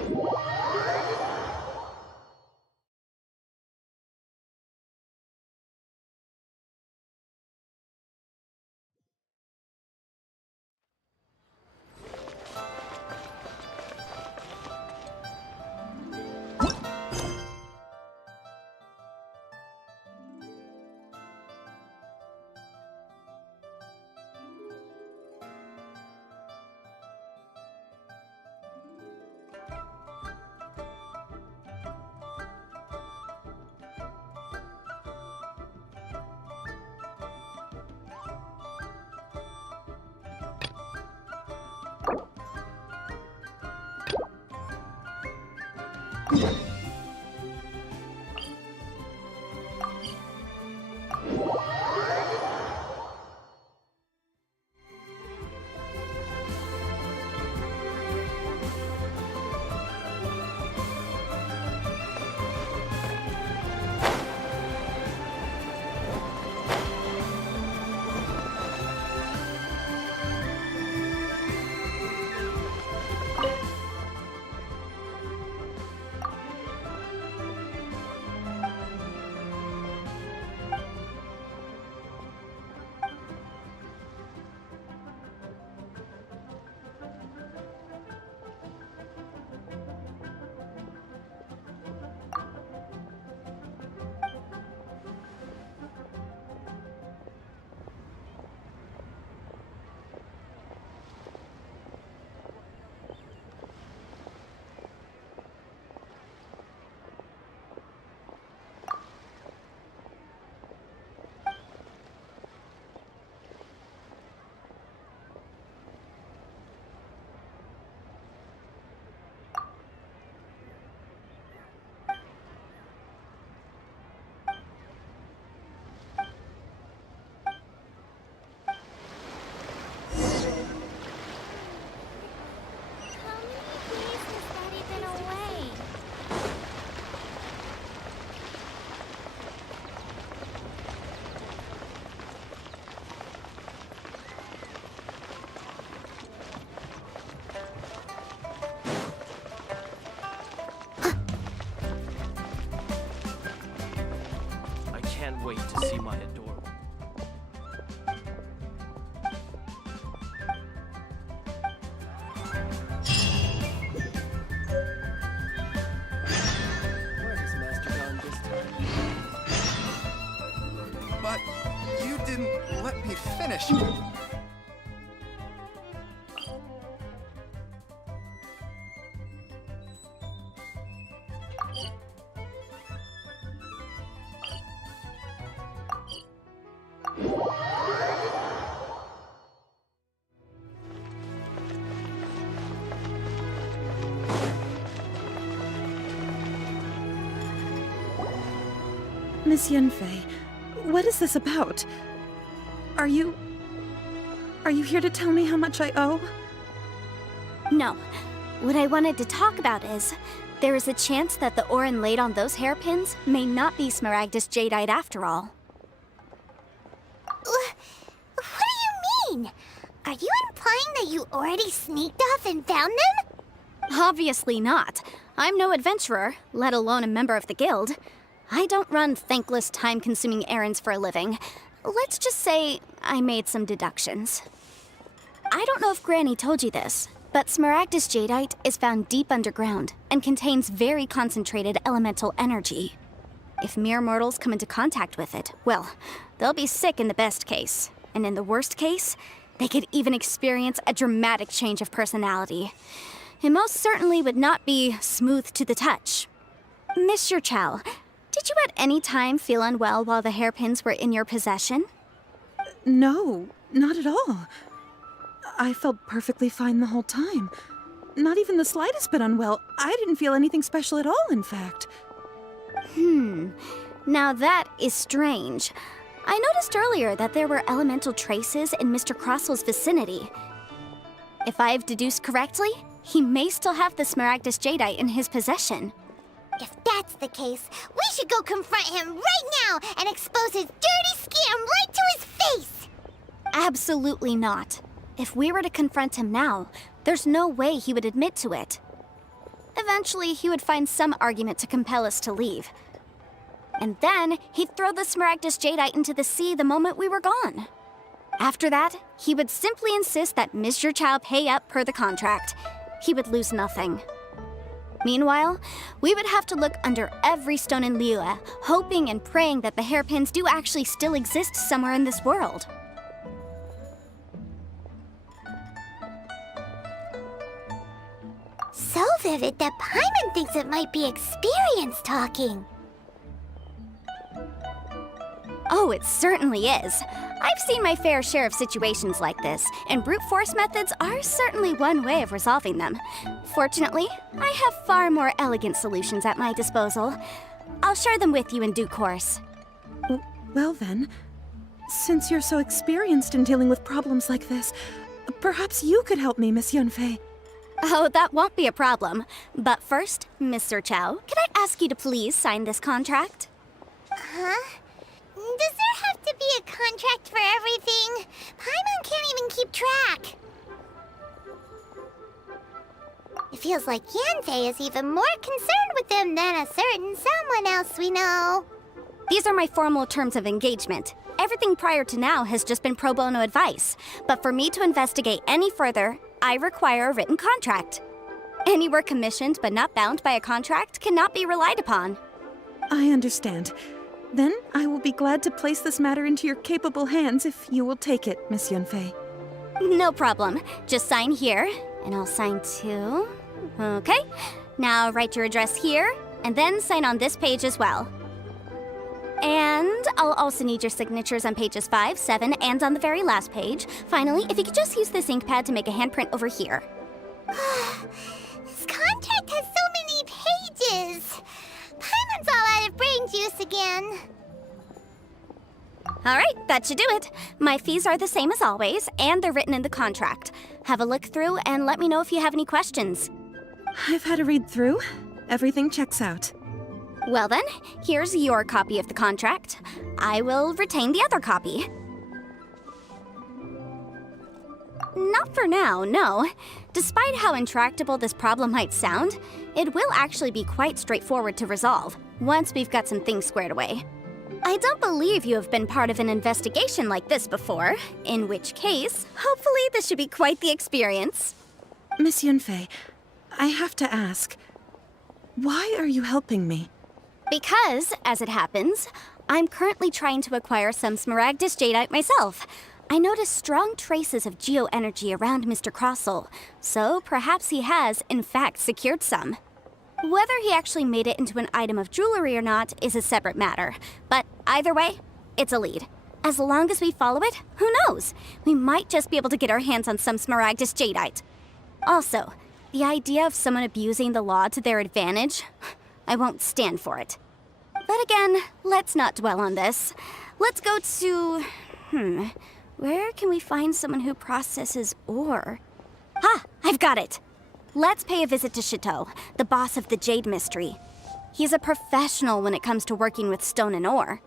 many days has Daddy been away? I can't wait to see my adorable. Where has Master gone this time? But you didn't let me finish. Miss Yunfei, what is this about? Are you here to tell me how much I owe? No. What I wanted to talk about is, there is a chance that the Orin laid on those hairpins may not be Smaragdus Jadeite after all. What do you mean? Are you implying that you already sneaked off and found them? Obviously not. I'm no adventurer, let alone a member of the guild. I don't run thankless, time-consuming errands for a living. Let's just say I made some deductions. I don't know if Granny told you this, but Smaragdus Jadeite is found deep underground and contains very concentrated elemental energy. If mere mortals come into contact with it, well, they'll be sick in the best case. And in the worst case, they could even experience a dramatic change of personality. It most certainly would not be smooth to the touch. Monsieur Chow, did you at any time feel unwell while the hairpins were in your possession? No, not at all. I felt perfectly fine the whole time. Not even the slightest bit unwell. I didn't feel anything special at all, in fact. Now that is strange. I noticed earlier that there were elemental traces in Mr. Crossel's vicinity. If I've deduced correctly, he may still have the Smaragdus Jadeite in his possession. If that's the case, we should go confront him right now and expose his dirty scam right to his face! Absolutely not. If we were to confront him now, there's no way he would admit to it. Eventually, he would find some argument to compel us to leave. And then, he'd throw the Smaragdus Jadeite into the sea the moment we were gone. After that, he would simply insist that Mr. Chow pay up per the contract. He would lose nothing. Meanwhile, we would have to look under every stone in Liyue, hoping and praying that the hairpins do actually still exist somewhere in this world. So vivid that Paimon thinks it might be experience talking. Oh, it certainly is. I've seen my fair share of situations like this, and brute force methods are certainly one way of resolving them. Fortunately, I have far more elegant solutions at my disposal. I'll share them with you in due course. Well then, since you're so experienced in dealing with problems like this, perhaps you could help me, Miss Yunfei. Oh, that won't be a problem. But first, Mr. Chow, can I ask you to please sign this contract? Huh? Does there have to be a contract for everything? Paimon can't even keep track. It feels like Yanfei is even more concerned with them than a certain someone else we know. These are my formal terms of engagement. Everything prior to now has just been pro bono advice. But for me to investigate any further, I require a written contract. Any work commissioned but not bound by a contract cannot be relied upon. I understand. Then I will be glad to place this matter into your capable hands if you will take it, Miss Yunfei. No problem. Just sign here, and I'll sign too. Okay. Now write your address here, and then sign on this page as well. And I'll also need your signatures on pages 5, 7, and on the very last page. Finally, if you could just use this ink pad to make a handprint over here. This contract has so many pages. Paimon's all out of brain juice again. All right, that should do it. My fees are the same as always, and they're written in the contract. Have a look through and let me know if you have any questions. I've had a read through. Everything checks out. Well then, here's your copy of the contract. I will retain the other copy. Not for now, no. Despite how intractable this problem might sound, it will actually be quite straightforward to resolve, once we've got some things squared away. I don't believe you have been part of an investigation like this before, in which case, hopefully this should be quite the experience. Miss Yunfei, I have to ask, why are you helping me? Because, as it happens, I'm currently trying to acquire some Smaragdus Jadeite myself. I noticed strong traces of geoenergy around Mr. Crossel, so perhaps he has, in fact, secured some. Whether he actually made it into an item of jewelry or not is a separate matter, but either way, it's a lead. As long as we follow it, who knows? We might just be able to get our hands on some Smaragdus Jadeite. Also, the idea of someone abusing the law to their advantage, I won't stand for it. But again, let's not dwell on this. Let's go to... where can we find someone who processes ore? Ah, I've got it! Let's pay a visit to Chateau, the boss of the Jade Mystery. He's a professional when it comes to working with stone and ore.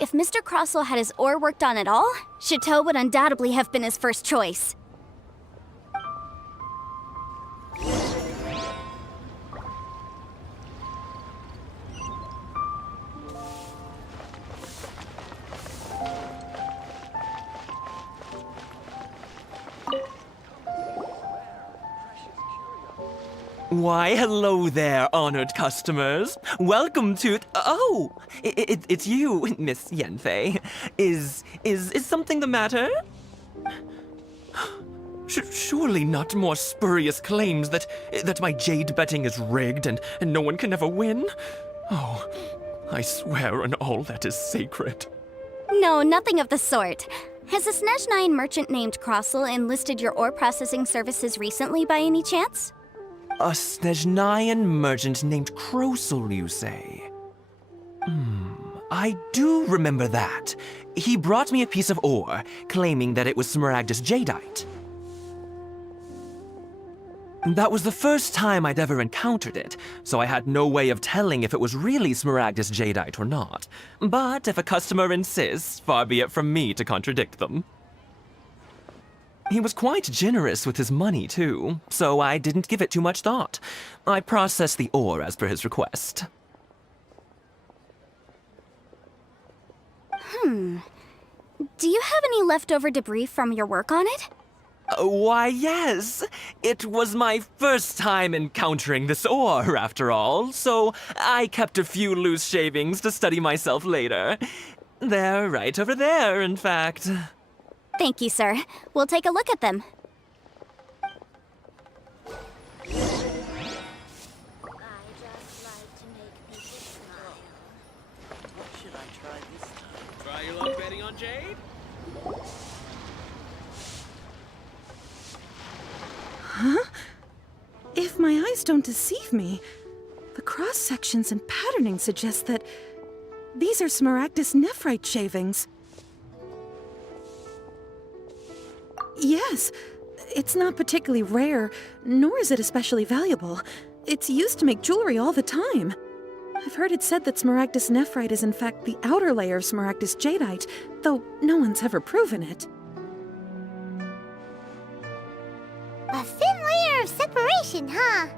If Mr. Crossel had his ore worked on at all, Chateau would undoubtedly have been his first choice. Why, hello there, honored customers. Welcome to... Oh, it's you, Miss Yanfei. Is something the matter? Surely not more spurious claims that my jade betting is rigged and no one can ever win? Oh, I swear on all that is sacred. No, nothing of the sort. Has a Snezhnine merchant named Crossel enlisted your ore processing services recently by any chance? A Snezhnine merchant named Crossel, you say? I do remember that. He brought me a piece of ore, claiming that it was Smaragdus Jadeite. That was the first time I'd ever encountered it, so I had no way of telling if it was really Smaragdus Jadeite or not. But if a customer insists, far be it from me to contradict them. He was quite generous with his money, too, so I didn't give it too much thought. I processed the ore as per his request. Do you have any leftover debris from your work on it? Why, yes. It was my first time encountering this ore, after all, so I kept a few loose shavings to study myself later. They're right over there, in fact. Thank you, sir. We'll take a look at them. Try your luck betting on Jade? If my eyes don't deceive me, the cross-sections and patterning suggest that these are Smaragdus nephrite shavings. Yes, it's not particularly rare, nor is it especially valuable. It's used to make jewelry all the time. I've heard it said that Smaragdus nephrite is in fact the outer layer of Smaragdus jadeite, though no one's ever proven it. A thin layer of separation, huh?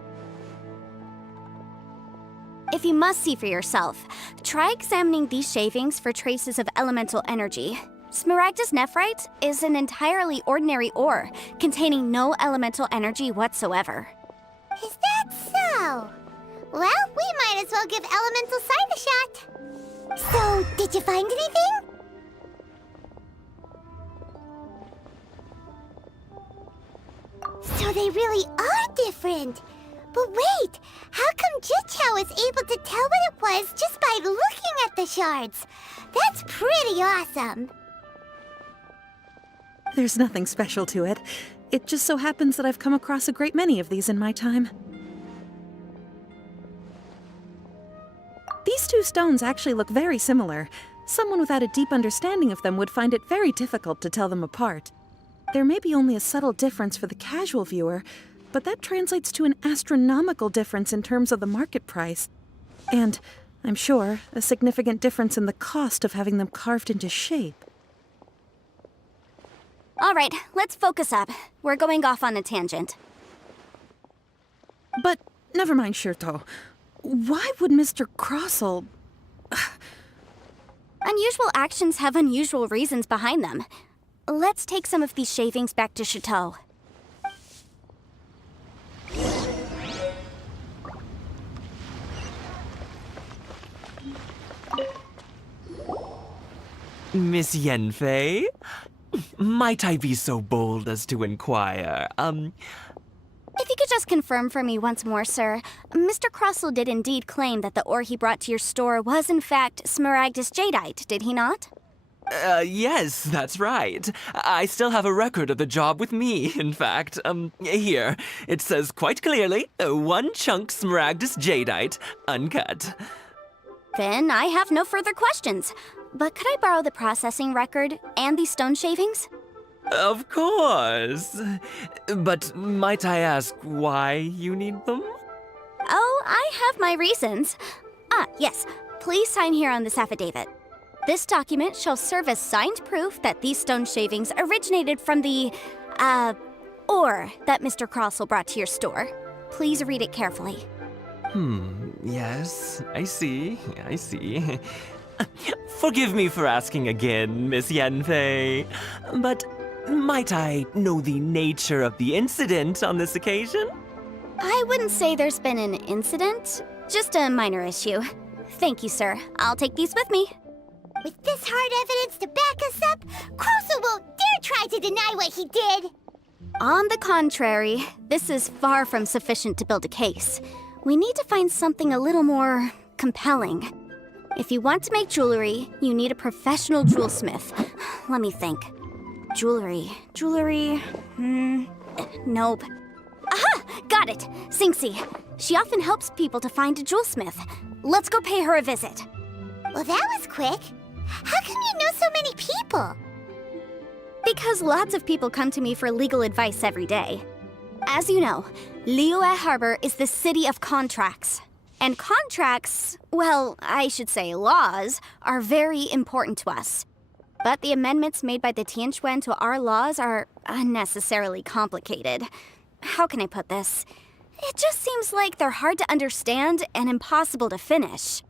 If you must see for yourself, try examining these shavings for traces of elemental energy. Smaragdus nephrite is an entirely ordinary ore, containing no elemental energy whatsoever. Is that so? Well, we might as well give elemental sight a shot. So, did you find anything? So they really are different. But wait, how come Jichao was able to tell what it was just by looking at the shards? That's pretty awesome. There's nothing special to it. It just so happens that I've come across a great many of these in my time. These two stones actually look very similar. Someone without a deep understanding of them would find it very difficult to tell them apart. There may be only a subtle difference for the casual viewer, but that translates to an astronomical difference in terms of the market price. And, I'm sure, a significant difference in the cost of having them carved into shape. All right, let's focus up. We're going off on a tangent. But, never mind, Shirto. Why would Mr. Crossell... Unusual actions have unusual reasons behind them. Let's take some of these shavings back to Chateau. Miss Yanfei? Might I be so bold as to inquire, If you could just confirm for me once more, sir. Mr. Crossell did indeed claim that the ore he brought to your store was in fact Smaragdus jadeite, did he not? Yes, that's right. I still have a record of the job with me, in fact. Here. It says quite clearly, 1 chunk Smaragdus jadeite, uncut. Then I have no further questions. But could I borrow the processing record and these stone shavings? Of course. But might I ask why you need them? Oh, I have my reasons. Yes. Please sign here on this affidavit. This document shall serve as signed proof that these stone shavings originated from the, ore that Mr. Crossell brought to your store. Please read it carefully. Yes, I see. Forgive me for asking again, Miss Yanfei, but might I know the nature of the incident on this occasion? I wouldn't say there's been an incident, just a minor issue. Thank you, sir. I'll take these with me. With this hard evidence to back us up, Crossell won't dare try to deny what he did. On the contrary, this is far from sufficient to build a case. We need to find something a little more compelling. If you want to make jewelry, you need a professional jewelsmith. Let me think. Jewelry. Nope. Aha! Got it! Singxi. She often helps people to find a jewelsmith. Let's go pay her a visit. Well, that was quick. How come you know so many people? Because lots of people come to me for legal advice every day. As you know, Liyue Harbor is the city of contracts. And contracts, well, I should say laws, are very important to us. But the amendments made by the Tianquan to our laws are unnecessarily complicated. How can I put this? It just seems like they're hard to understand and impossible to finish.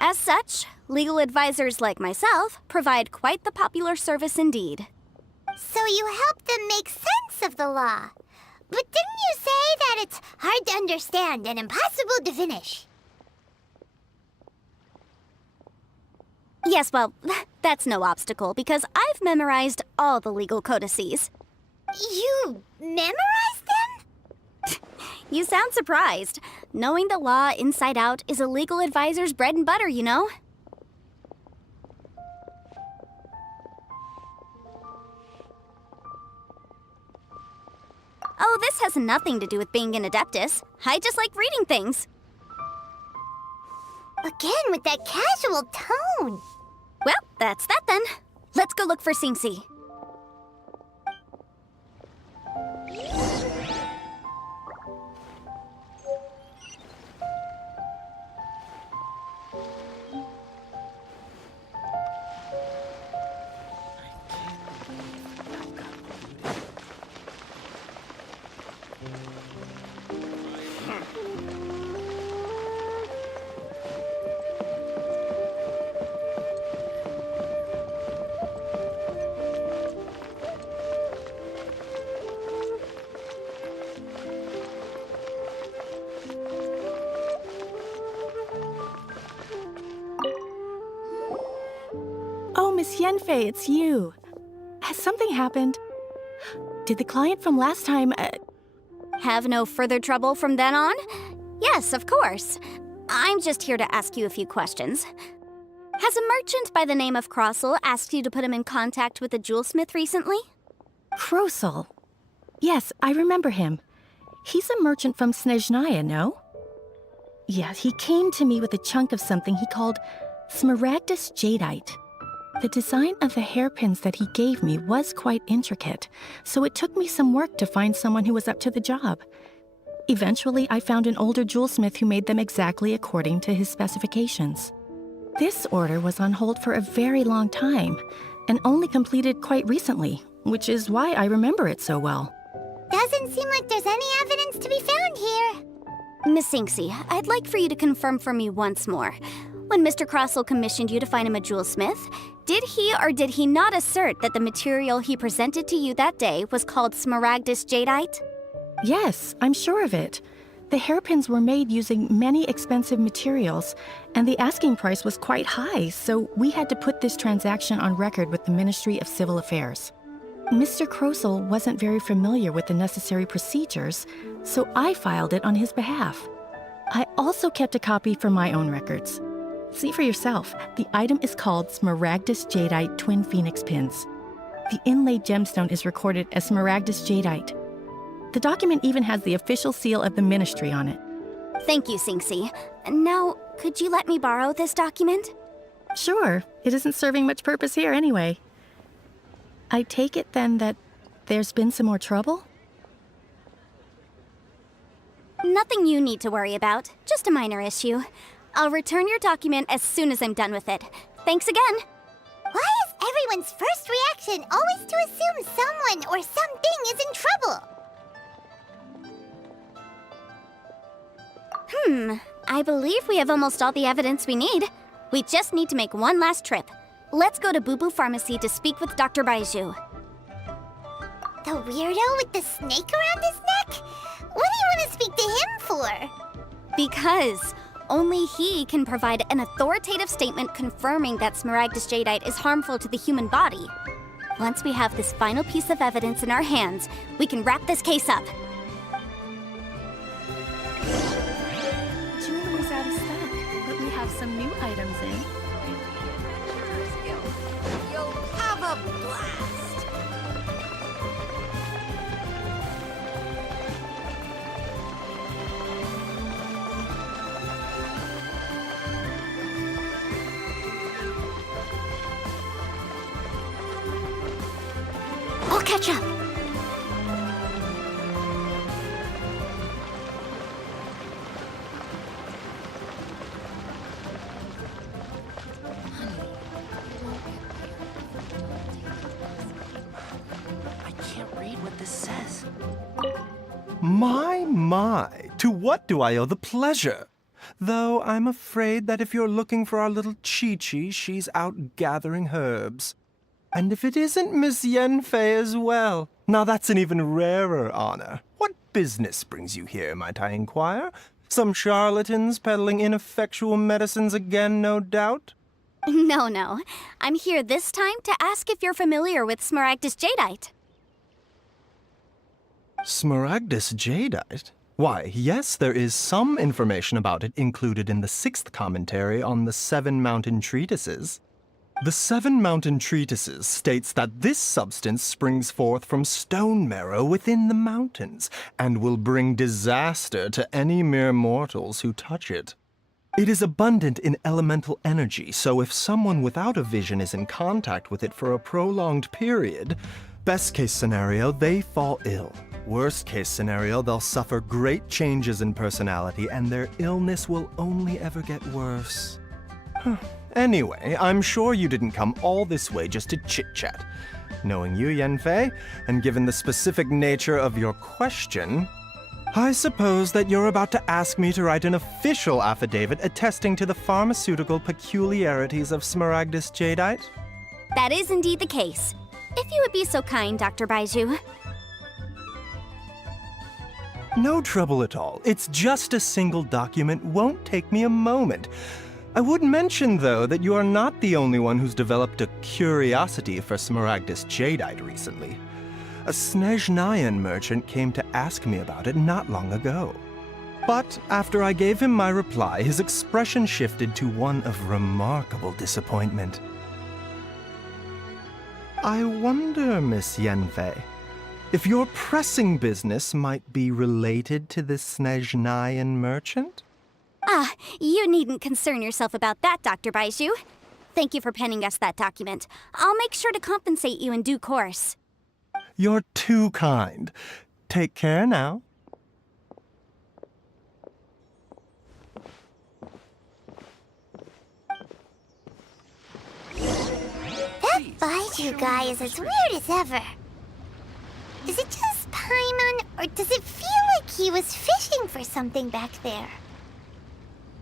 As such, legal advisors like myself provide quite the popular service indeed. So you help them make sense of the law. But didn't you say that it's hard to understand and impossible to finish? Yes, well, that's no obstacle because I've memorized all the legal codices. You memorized them? You sound surprised. Knowing the law inside out is a legal advisor's bread and butter, you know? Oh, this has nothing to do with being an adeptus. I just like reading things. Again with that casual tone. Well, that's that then. Let's go look for Singsi. Oh, Miss Yenfei, it's you. Has something happened? Did the client from last time, Have no further trouble from then on? Yes, of course. I'm just here to ask you a few questions. Has a merchant by the name of Crossel asked you to put him in contact with a jewelsmith recently? Krosel? Yes, I remember him. He's a merchant from Snezhnaya, no? Yeah, he came to me with a chunk of something he called smaragdus jadeite. The design of the hairpins that he gave me was quite intricate, so it took me some work to find someone who was up to the job. Eventually, I found an older jewelsmith who made them exactly according to his specifications. This order was on hold for a very long time, and only completed quite recently, which is why I remember it so well. Doesn't seem like there's any evidence to be found here. Miss Singsi, I'd like for you to confirm for me once more. When Mr. Crossel commissioned you to find him a jewelsmith, did he or did he not assert that the material he presented to you that day was called smaragdus jadeite? Yes, I'm sure of it. The hairpins were made using many expensive materials, and the asking price was quite high, so we had to put this transaction on record with the Ministry of Civil Affairs. Mr. Krosel wasn't very familiar with the necessary procedures, so I filed it on his behalf. I also kept a copy for my own records. See for yourself, the item is called Smaragdus Jadeite Twin Phoenix Pins. The inlaid gemstone is recorded as Smaragdus Jadeite. The document even has the official seal of the ministry on it. Thank you, Singsi. Now, could you let me borrow this document? Sure, it isn't serving much purpose here anyway. I take it then that there's been some more trouble? Nothing you need to worry about, just a minor issue. I'll return your document as soon as I'm done with it. Thanks again. Why is everyone's first reaction always to assume someone or something is in trouble? I believe we have almost all the evidence we need. We just need to make one last trip. Let's go to Boo Boo Pharmacy to speak with Dr. Baiju. The weirdo with the snake around his neck? What do you want to speak to him for? Because only he can provide an authoritative statement confirming that smaragdus jadeite is harmful to the human body. Once we have this final piece of evidence in our hands, we can wrap this case up. Jewelry's out of stock, but we have some new items in. You'll have a blast. I'll catch up. I can't read My, to what do I owe the pleasure? Though I'm afraid that if you're looking for our little Chi-Chi, she's out gathering herbs. And if it isn't Miss Yanfei as well, now that's an even rarer honor. What business brings you here, might I inquire? Some charlatans peddling ineffectual medicines again, no doubt? No. I'm here this time to ask if you're familiar with Smaragdus jadeite. Smaragdus jadeite? Why, yes, there is some information about it included in the 6th commentary on the 7 Mountain Treatises. The 7 Mountain Treatises states that this substance springs forth from stone marrow within the mountains, and will bring disaster to any mere mortals who touch it. It is abundant in elemental energy, so if someone without a vision is in contact with it for a prolonged period, best case scenario, they fall ill. Worst case scenario, they'll suffer great changes in personality, and their illness will only ever get worse. Anyway, I'm sure you didn't come all this way just to chit-chat. Knowing you, Yanfei, and given the specific nature of your question, I suppose that you're about to ask me to write an official affidavit attesting to the pharmaceutical peculiarities of Smaragdus jadeite? That is indeed the case. If you would be so kind, Dr. Baiju. No trouble at all. It's just a single document. Won't take me a moment. I would mention, though, that you are not the only one who's developed a curiosity for Smaragdus jadeite recently. A Snezhnayan merchant came to ask me about it not long ago. But after I gave him my reply, his expression shifted to one of remarkable disappointment. I wonder, Miss Yanfei, if your pressing business might be related to this Snezhnayan merchant? You needn't concern yourself about that, Dr. Baiju. Thank you for penning us that document. I'll make sure to compensate you in due course. You're too kind. Take care now. That Baiju guy is as weird as ever. Is it just Paimon, or does it feel like he was fishing for something back there?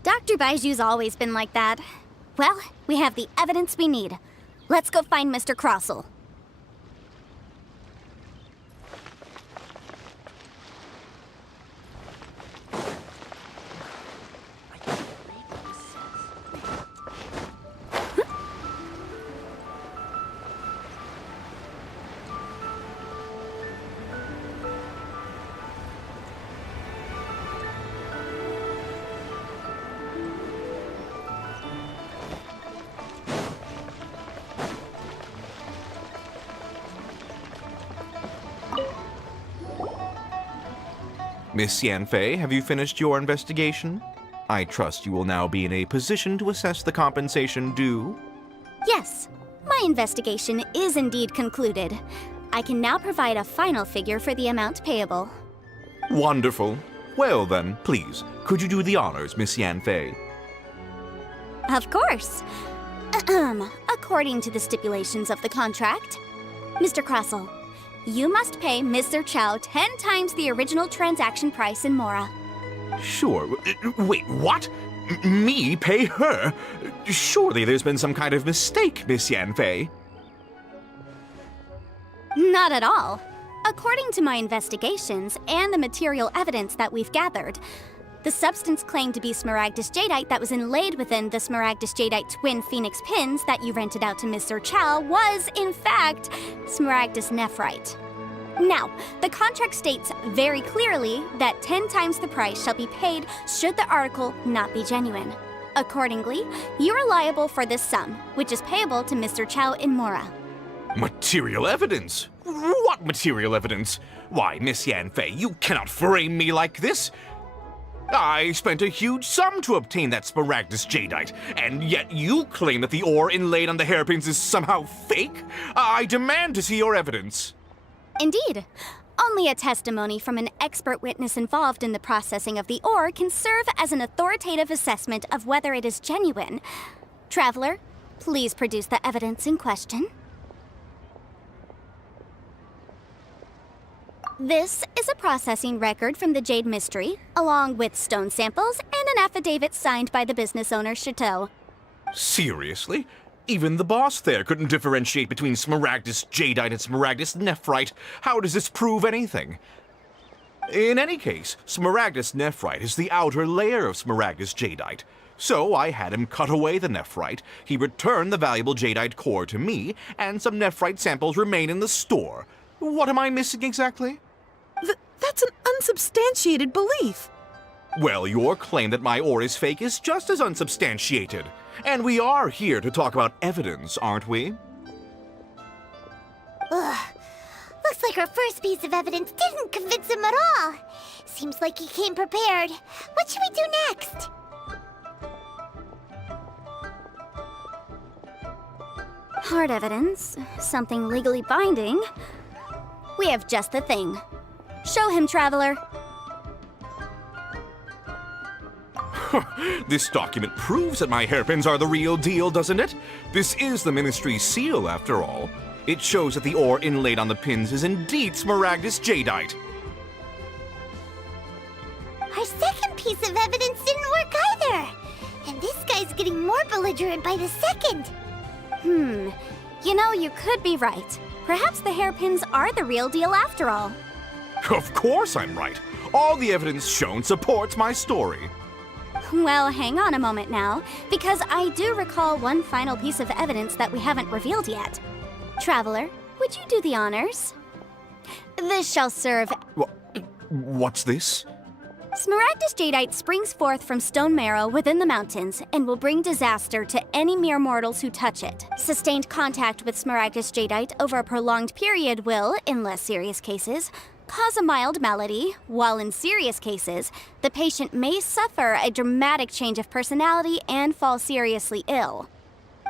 Dr. Baiju's always been like that. Well, we have the evidence we need. Let's go find Mr. Crossell. Miss Yanfei, have you finished your investigation? I trust you will now be in a position to assess the compensation due. Yes, my investigation is indeed concluded. I can now provide a final figure for the amount payable. Wonderful. Well then, please, could you do the honors, Miss Yanfei? Of course. According to the stipulations of the contract, Mr. Crossell, you must pay Mr. Chow 10 times the original transaction price in Mora. Sure. Wait, what? Me pay her? Surely there's been some kind of mistake, Miss Yanfei. Not at all. According to my investigations and the material evidence that we've gathered, the substance claimed to be Smaragdus jadeite that was inlaid within the Smaragdus jadeite twin phoenix pins that you rented out to Mr. Chow was, in fact, Smaragdus nephrite. Now, the contract states very clearly that 10 times the price shall be paid should the article not be genuine. Accordingly, you are liable for this sum, which is payable to Mr. Chow in Mora. Material evidence? What material evidence? Why, Miss Yanfei, you cannot frame me like this. I spent a huge sum to obtain that Smaragdus jadeite, and yet you claim that the ore inlaid on the hairpins is somehow fake? I demand to see your evidence. Indeed. Only a testimony from an expert witness involved in the processing of the ore can serve as an authoritative assessment of whether it is genuine. Traveler, please produce the evidence in question. This is a processing record from the Jade Mystery, along with stone samples and an affidavit signed by the business owner, Chateau. Seriously? Even the boss there couldn't differentiate between Smaragdus Jadeite and Smaragdus Nephrite. How does this prove anything? In any case, Smaragdus Nephrite is the outer layer of Smaragdus Jadeite. So I had him cut away the Nephrite, he returned the valuable Jadeite core to me, and some Nephrite samples remain in the store. What am I missing exactly? That's an unsubstantiated belief. Well, your claim that my ore is fake is just as unsubstantiated. And we are here to talk about evidence, aren't we? Ugh. Looks like our first piece of evidence didn't convince him at all. Seems like he came prepared. What should we do next? Hard evidence, something legally binding. We have just the thing. Show him, Traveler. This document proves that my hairpins are the real deal, doesn't it? This is the Ministry's seal, after all. It shows that the ore inlaid on the pins is indeed Smaragdus Jadeite. Our second piece of evidence didn't work either. And this guy's getting more belligerent by the second. You know, you could be right. Perhaps the hairpins are the real deal after all. Of course I'm right. All the evidence shown supports my story. Well, hang on a moment now, because I do recall one final piece of evidence that we haven't revealed yet. Traveler, would you do the honors? This shall serve. What's this? Smaragdus Jadeite springs forth from stone marrow within the mountains and will bring disaster to any mere mortals who touch it. Sustained contact with Smaragdus Jadeite over a prolonged period will, in less serious cases, cause a mild malady, while in serious cases, the patient may suffer a dramatic change of personality and fall seriously ill.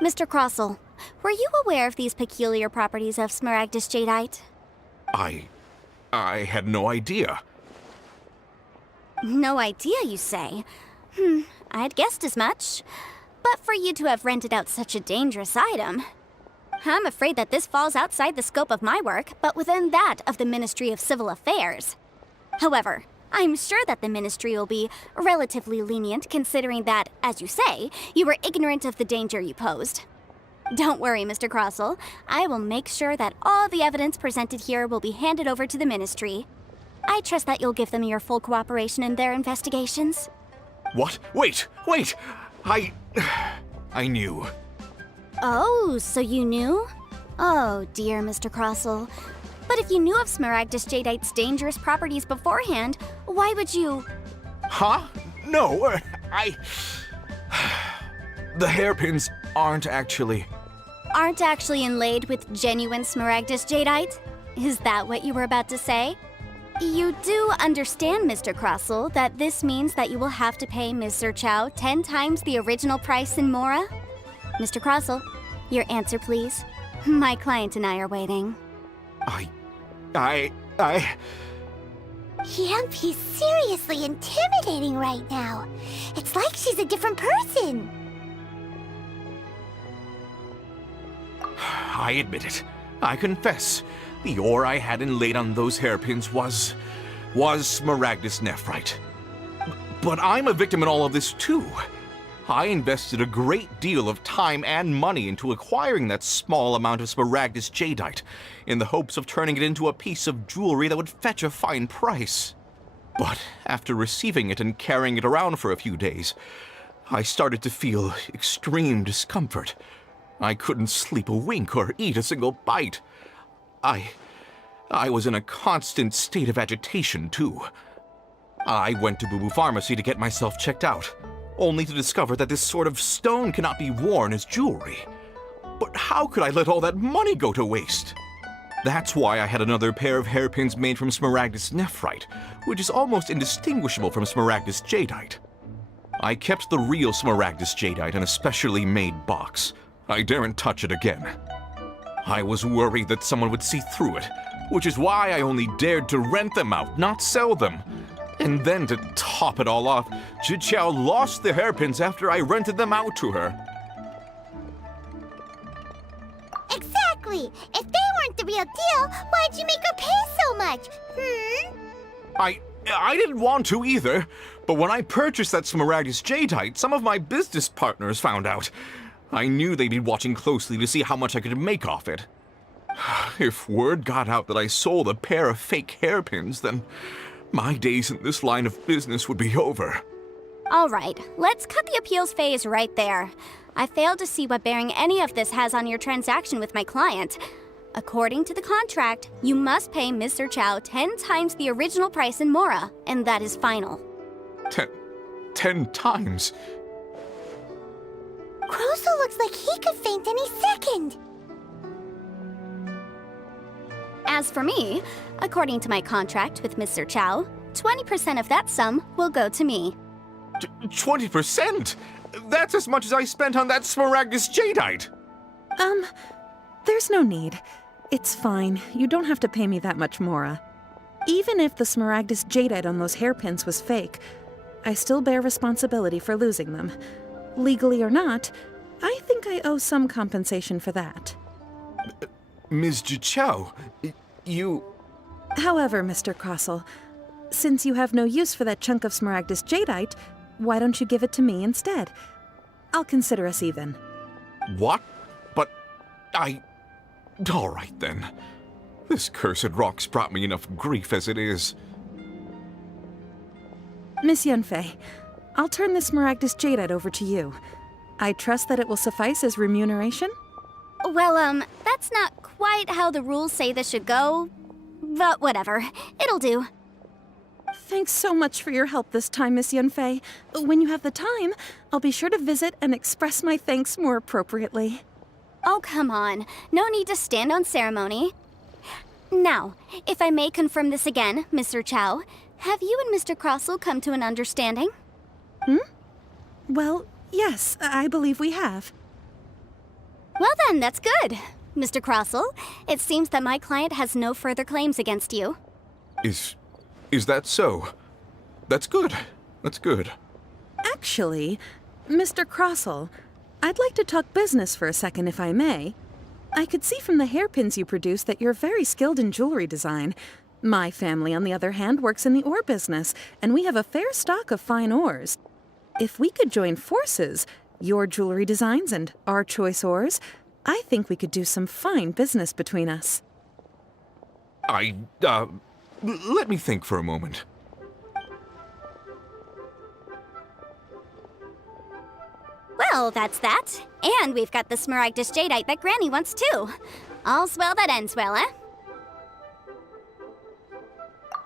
Mr. Crossell, were you aware of these peculiar properties of Smaragdus Jadeite? I had no idea. No idea, you say? I'd guessed as much. But for you to have rented out such a dangerous item... I'm afraid that this falls outside the scope of my work, but within that of the Ministry of Civil Affairs. However, I'm sure that the Ministry will be relatively lenient considering that, as you say, you were ignorant of the danger you posed. Don't worry, Mr. Crossell. I will make sure that all the evidence presented here will be handed over to the Ministry. I trust that you'll give them your full cooperation in their investigations. What? Wait! I knew. Oh, so you knew? Oh, dear Mr. Crossell. But if you knew of Smaragdus Jadeite's dangerous properties beforehand, why would you... Huh? No, The hairpins aren't actually inlaid with genuine Smaragdus Jadeite? Is that what you were about to say? You do understand, Mr. Crossell, that this means that you will have to pay Ms. Zerchow 10 times the original price in Mora? Mr. Crossell, your answer, please. My client and I are waiting. Yep, he's seriously intimidating right now. It's like she's a different person. I admit it. I confess. The ore I had inlaid on those hairpins was Smaragdus Nephrite. But I'm a victim in all of this too. I invested a great deal of time and money into acquiring that small amount of Smaragdus Jadeite, in the hopes of turning it into a piece of jewelry that would fetch a fine price. But after receiving it and carrying it around for a few days, I started to feel extreme discomfort. I couldn't sleep a wink or eat a single bite. I was in a constant state of agitation, too. I went to Boo Boo Pharmacy to get myself checked out, only to discover that this sort of stone cannot be worn as jewelry. But how could I let all that money go to waste? That's why I had another pair of hairpins made from Smaragdus Nephrite, which is almost indistinguishable from Smaragdus Jadeite. I kept the real Smaragdus Jadeite in a specially made box. I daren't touch it again. I was worried that someone would see through it, which is why I only dared to rent them out, not sell them. And then to top it all off, Zhiqiao lost the hairpins after I rented them out to her. Exactly! If they weren't the real deal, why'd you make her pay so much? I didn't want to either, but when I purchased that Smaragdus Jadeite, some of my business partners found out. I knew they'd be watching closely to see how much I could make off it. If word got out that I sold a pair of fake hairpins, then my days in this line of business would be over. All right, let's cut the appeals phase right there. I failed to see what bearing any of this has on your transaction with my client. According to the contract, you must pay Mr. Chow 10 times the original price in Mora, and that is final. 10 times? Croso looks like he could faint any second. As for me, according to my contract with Mr. Chow, 20% of that sum will go to me. 20%? That's as much as I spent on that Smaragdus Jadeite! There's no need. It's fine. You don't have to pay me that much, Mora. Even if the Smaragdus Jadeite on those hairpins was fake, I still bear responsibility for losing them. Legally or not, I think I owe some compensation for that. Ms. Jichao, you... However, Mr. Crossell, since you have no use for that chunk of Smaragdus Jadeite, why don't you give it to me instead? I'll consider us even. What? But all right then. This cursed rock's brought me enough grief as it is. Miss Yunfei, I'll turn the Smaragdus Jadeite over to you. I trust that it will suffice as remuneration? Well, that's not quite how the rules say this should go, but whatever. It'll do. Thanks so much for your help this time, Miss Yunfei. When you have the time, I'll be sure to visit and express my thanks more appropriately. Oh, come on. No need to stand on ceremony. Now, if I may confirm this again, Mr. Chow, have you and Mr. Crossell come to an understanding? Well, yes, I believe we have. Well then, that's good. Mr. Crossell, it seems that my client has no further claims against you. Is that so? That's good. That's good. Actually, Mr. Crossell, I'd like to talk business for a second if I may. I could see from the hairpins you produce that you're very skilled in jewelry design. My family, on the other hand, works in the ore business, and we have a fair stock of fine ores. If we could join forces, your jewelry designs and our choice ores, I think we could do some fine business between us. Let me think for a moment. Well, that's that. And we've got the Smaragdus Jadeite that Granny wants too. All's well that ends well, eh?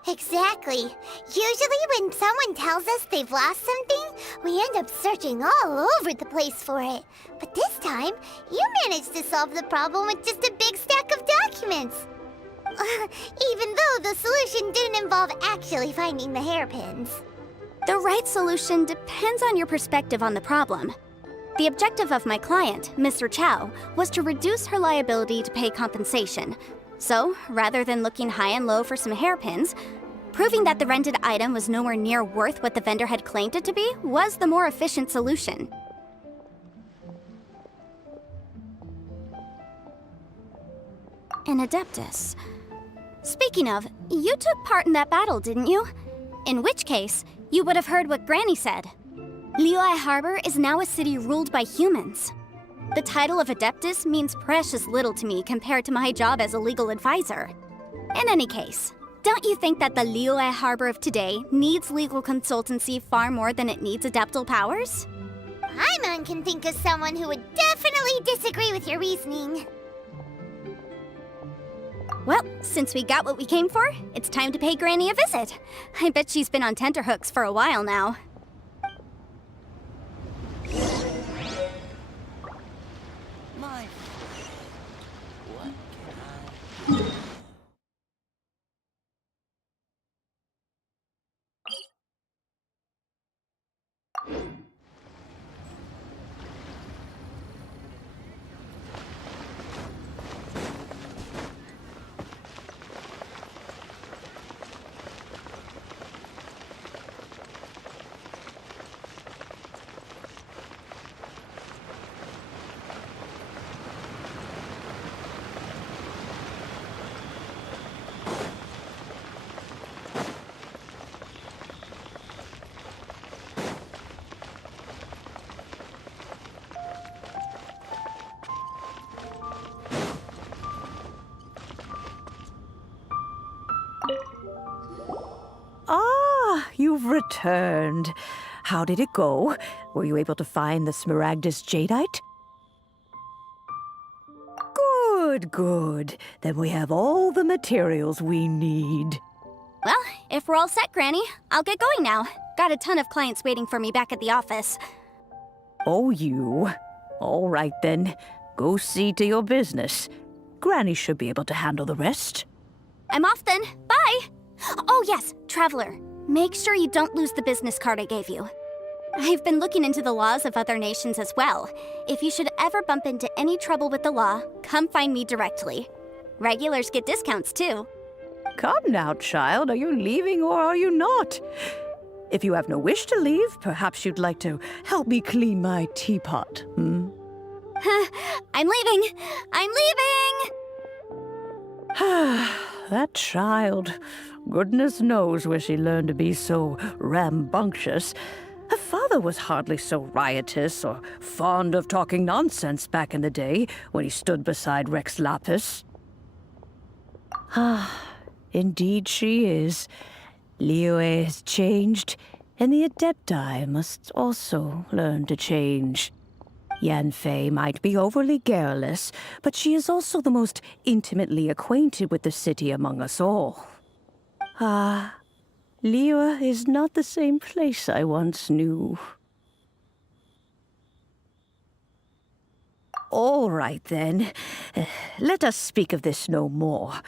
Exactly. Usually when someone tells us they've lost something, we end up searching all over the place for it. But this time, you managed to solve the problem with just a big stack of documents. Even though the solution didn't involve actually finding the hairpins. The right solution depends on your perspective on the problem. The objective of my client, Mr. Chow, was to reduce her liability to pay compensation. So, rather than looking high and low for some hairpins, proving that the rented item was nowhere near worth what the vendor had claimed it to be was the more efficient solution. An Adeptus. Speaking of, you took part in that battle, didn't you? In which case, you would have heard what Granny said. Liyue Harbor is now a city ruled by humans. The title of Adeptus means precious little to me compared to my job as a legal advisor. In any case, don't you think that the Liyue Harbor of today needs legal consultancy far more than it needs adeptal powers? Paimon can think of someone who would definitely disagree with your reasoning. Well, since we got what we came for, it's time to pay Granny a visit. I bet she's been on tenterhooks for a while now. you've returned. How did it go? Were you able to find the Smaragdus Jadeite? Good, good. Then we have all the materials we need. Well, if we're all set, Granny, I'll get going now. Got a ton of clients waiting for me back at the office. Oh, you. All right, then. Go see to your business. Granny should be able to handle the rest. I'm off then. Bye! Oh yes, Traveler. Make sure you don't lose the business card I gave you. I've been looking into the laws of other nations as well. If you should ever bump into any trouble with the law, come find me directly. Regulars get discounts too. Come now, child. Are you leaving or are you not? If you have no wish to leave, perhaps you'd like to help me clean my teapot, hmm? I'm leaving! I'm leaving! That child. Goodness knows where she learned to be so rambunctious. Her father was hardly so riotous or fond of talking nonsense back in the day when he stood beside Rex Lapis. Indeed she is. Liyue has changed, and the Adepti must also learn to change. Yanfei might be overly garrulous, but she is also the most intimately acquainted with the city among us all. Liyue is not the same place I once knew. All right, then. Let us speak of this no more.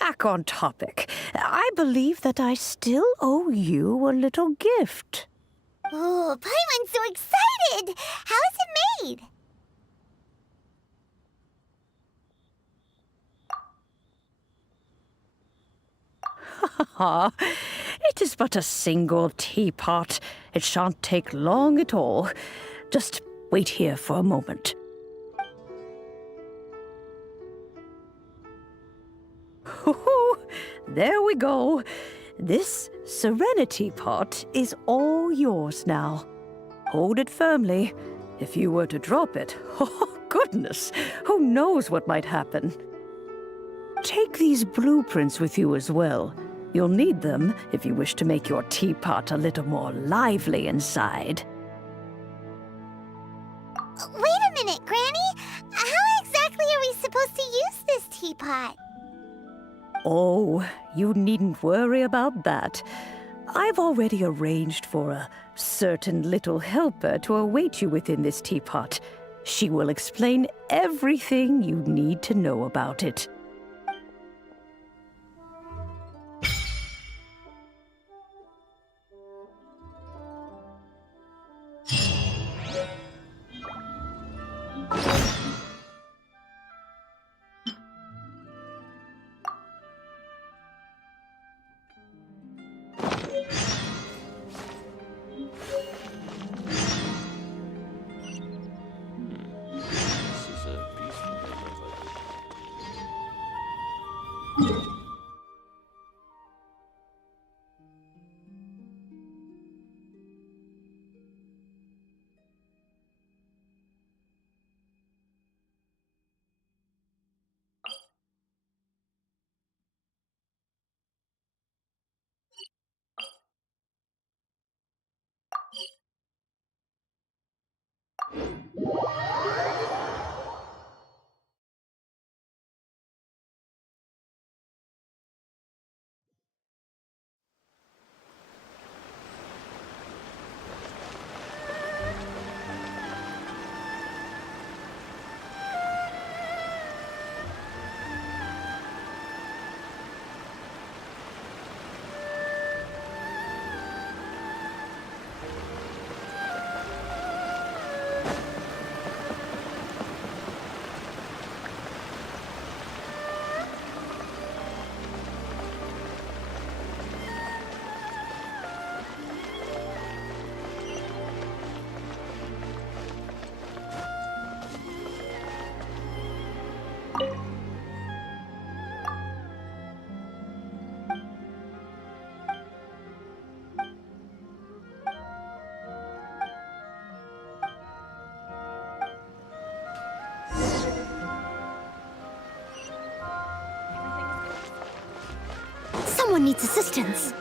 Back on topic. I believe that I still owe you a little gift. Oh, Paimon's so excited! How is it made? It is but a single teapot. It shan't take long at all. Just wait here for a moment. There we go. This Serenity pot is all yours now. Hold it firmly. If you were to drop it, oh goodness, who knows what might happen. Take these blueprints with you as well. You'll need them if you wish to make your teapot a little more lively inside. Wait a minute, Granny! How exactly are we supposed to use this teapot? Oh, you needn't worry about that. I've already arranged for a certain little helper to await you within this teapot. She will explain everything you need to know about it. Someone needs assistance.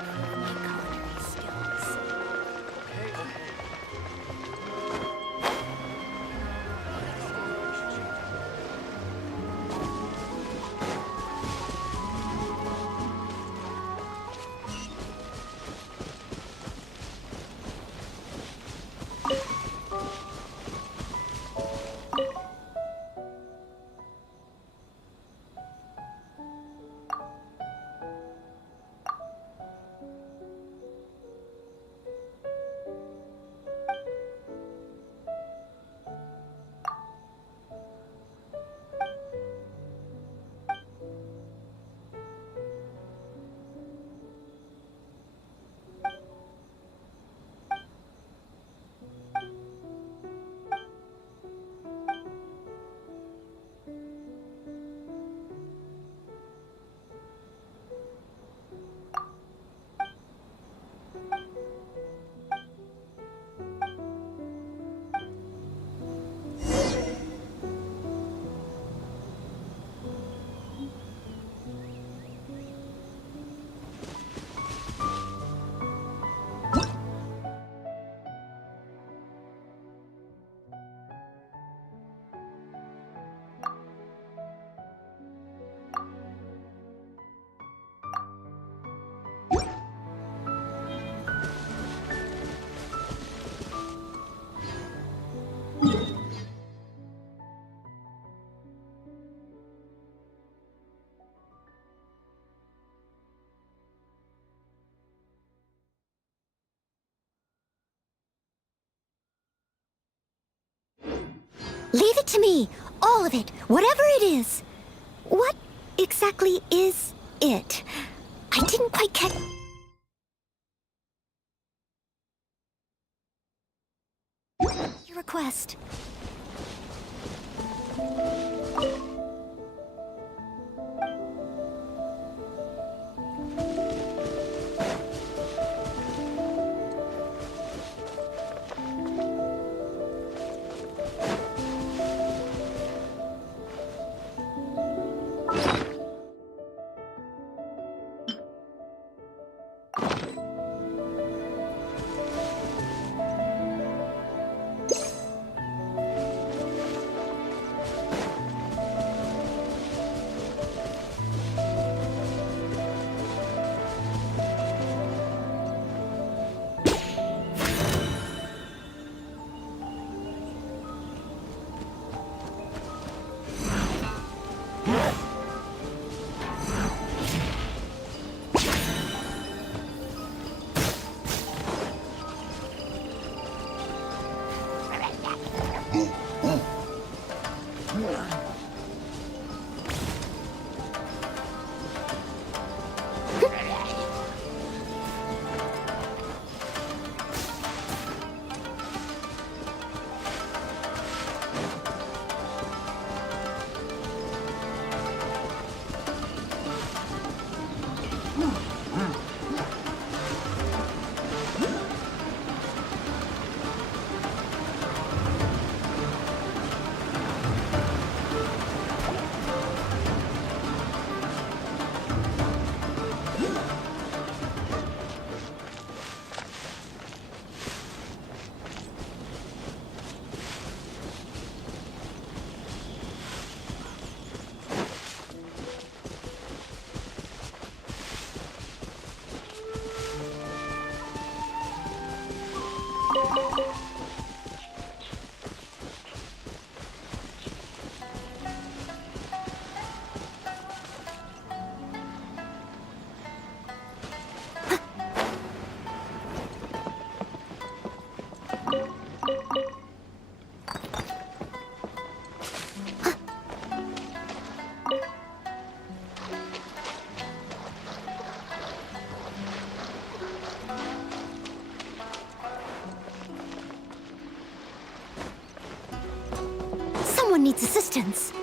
Leave it to me. All of it. Whatever it is. What exactly is it? I didn't quite catch... Your request. Someone needs assistance.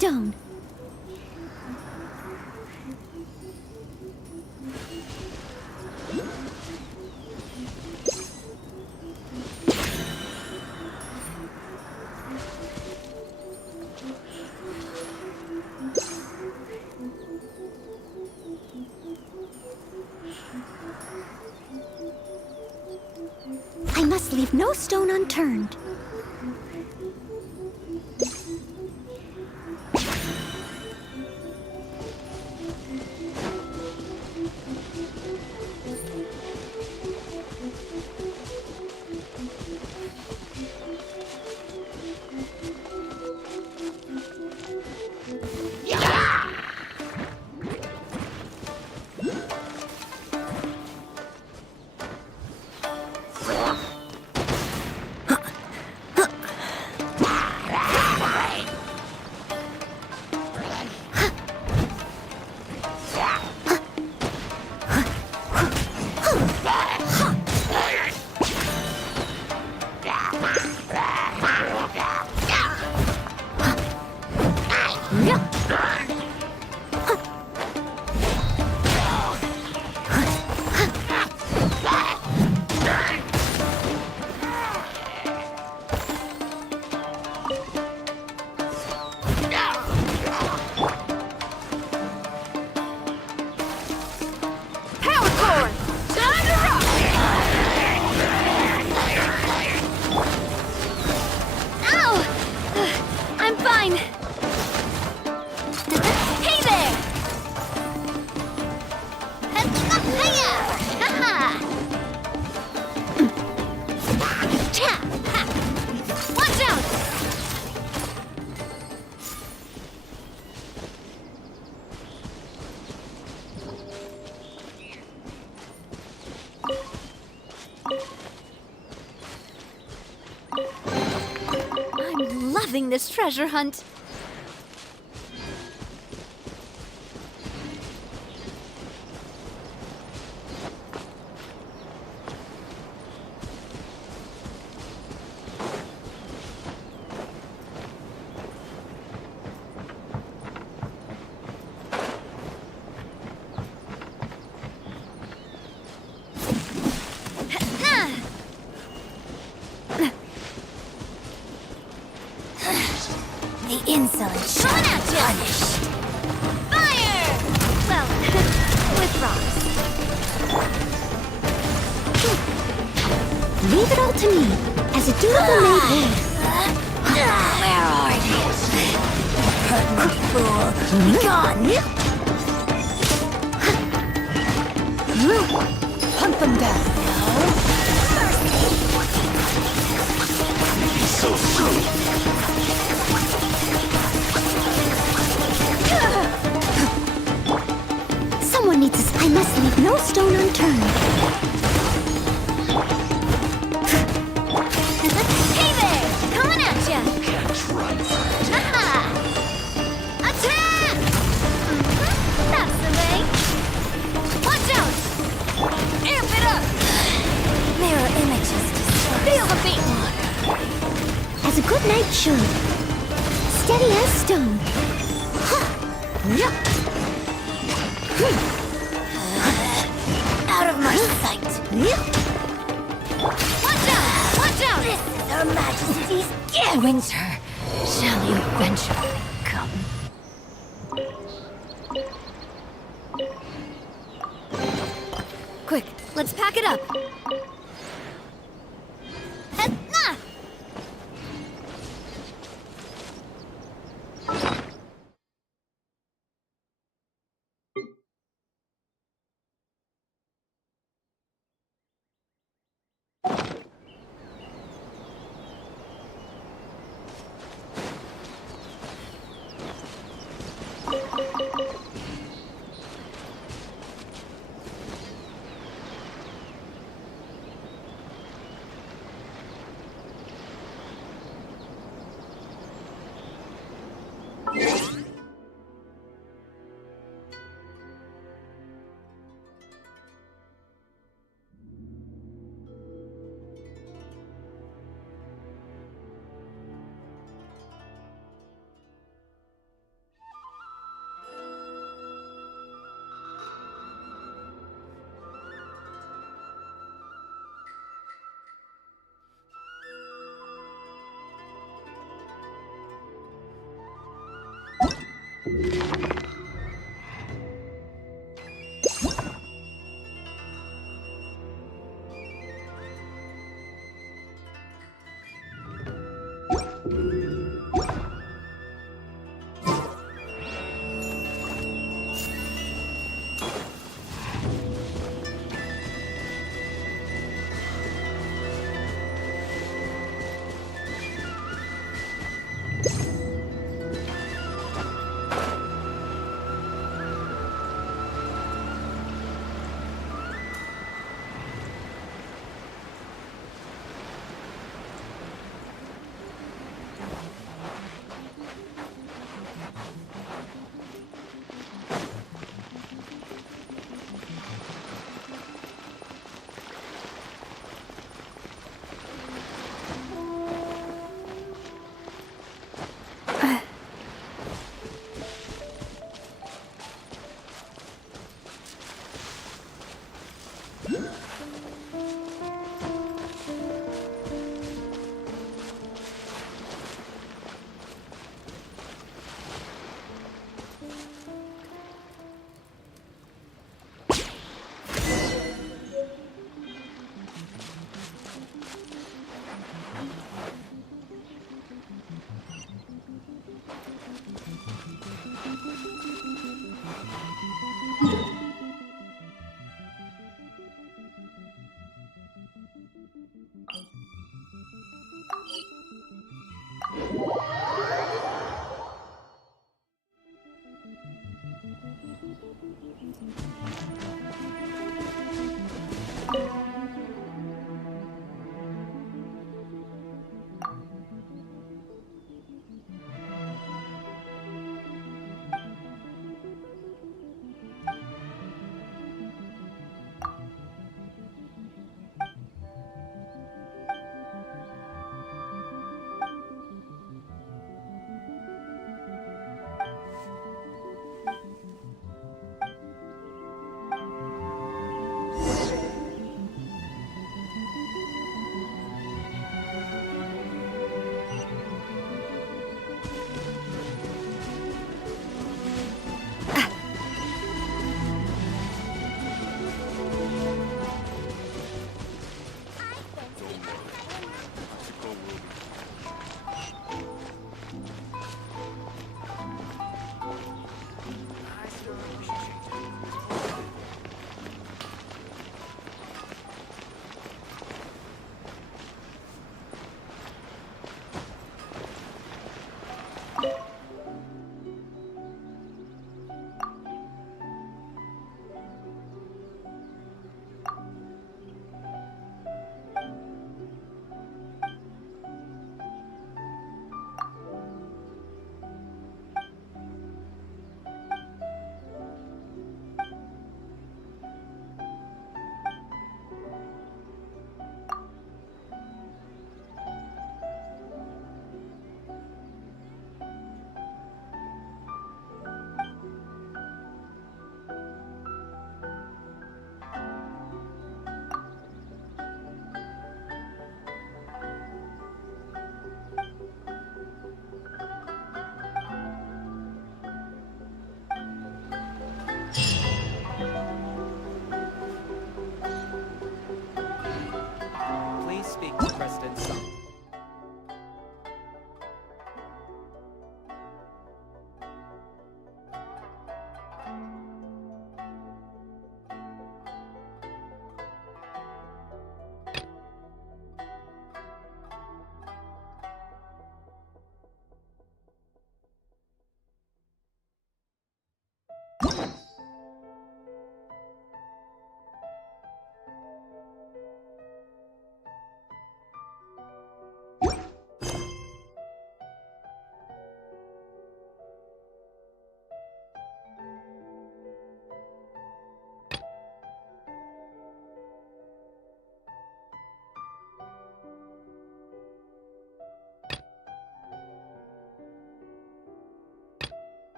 stone. I must leave no stone unturned. I'm loving this treasure hunt. The insolent coming at you! Fire! Well, with rocks. Leave it all to me, as a dutiful maid would. Where are you? Fool! Be gone! Hunt them down. So soon. Someone needs to... I must leave no stone unturned. Hey there! Coming at ya! Can't run from it. Aha! Attack! That's the way. Watch out! Amp it up! Mirror images to Feel the beat! as a good knight should. Steady as stone. Out of my sight! Watch out! Watch out! This is Her Majesty's gift! Winter, shall you eventually come? Quick, let's pack it up. Nah!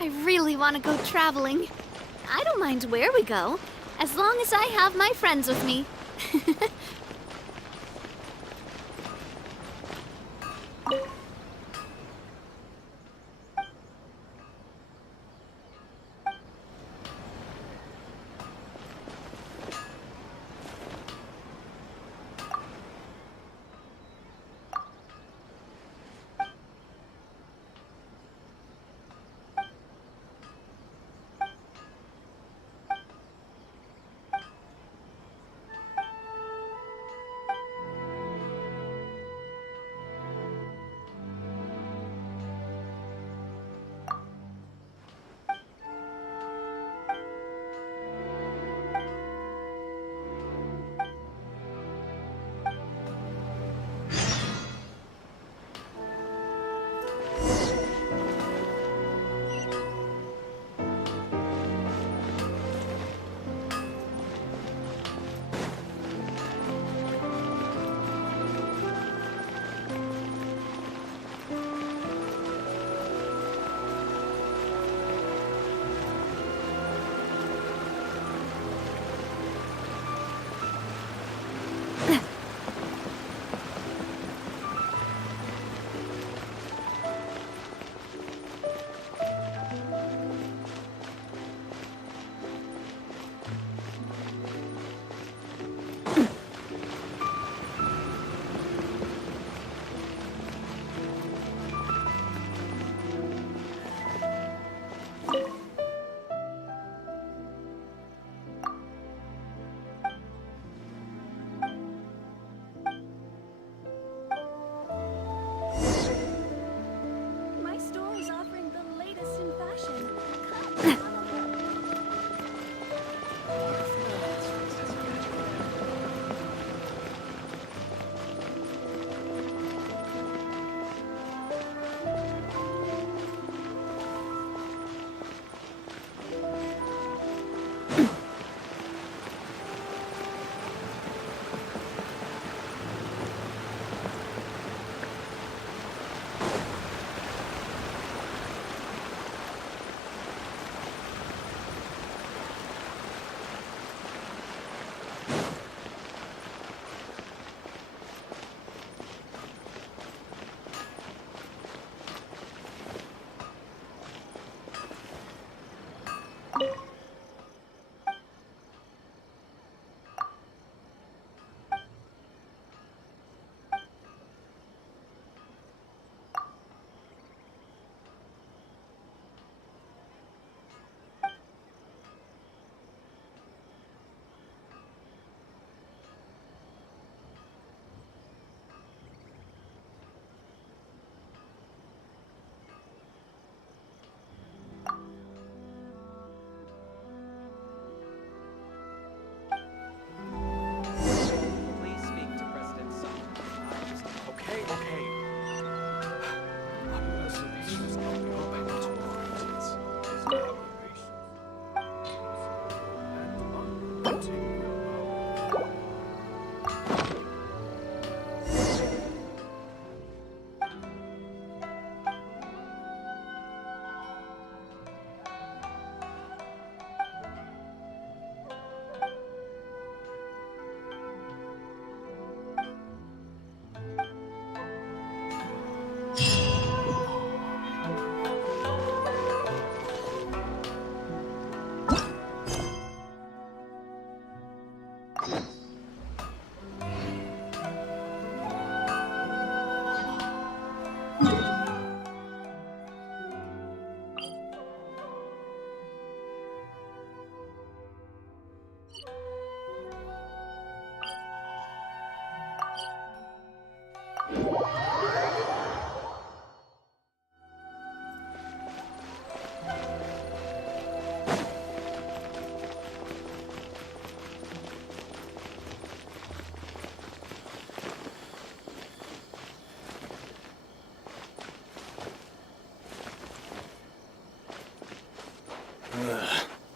I really want to go traveling. I don't mind where we go, as long as I have my friends with me.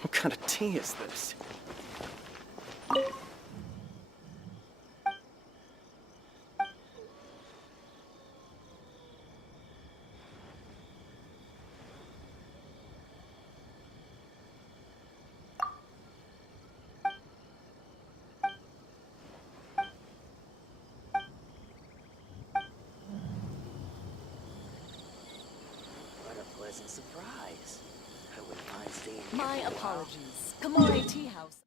What kind of tea is this? pleasant surprise. I wouldn't mind staying here My for a while. apologies. Kamore Tea House.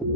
My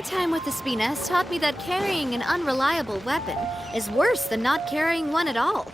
time with the Spina has taught me that carrying an unreliable weapon is worse than not carrying one at all.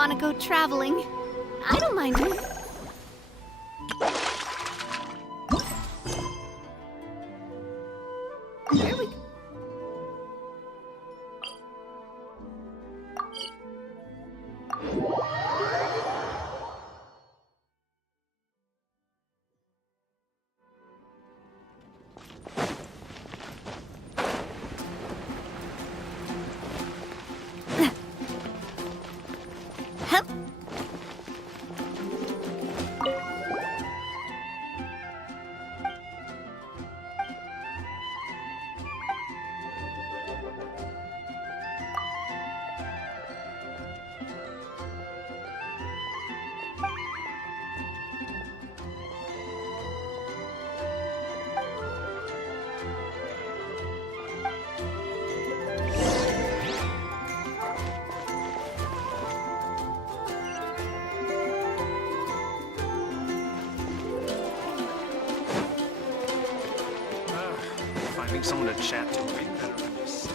want to go traveling. I don't mind. Here we go. Finding someone to chat to would be better than this.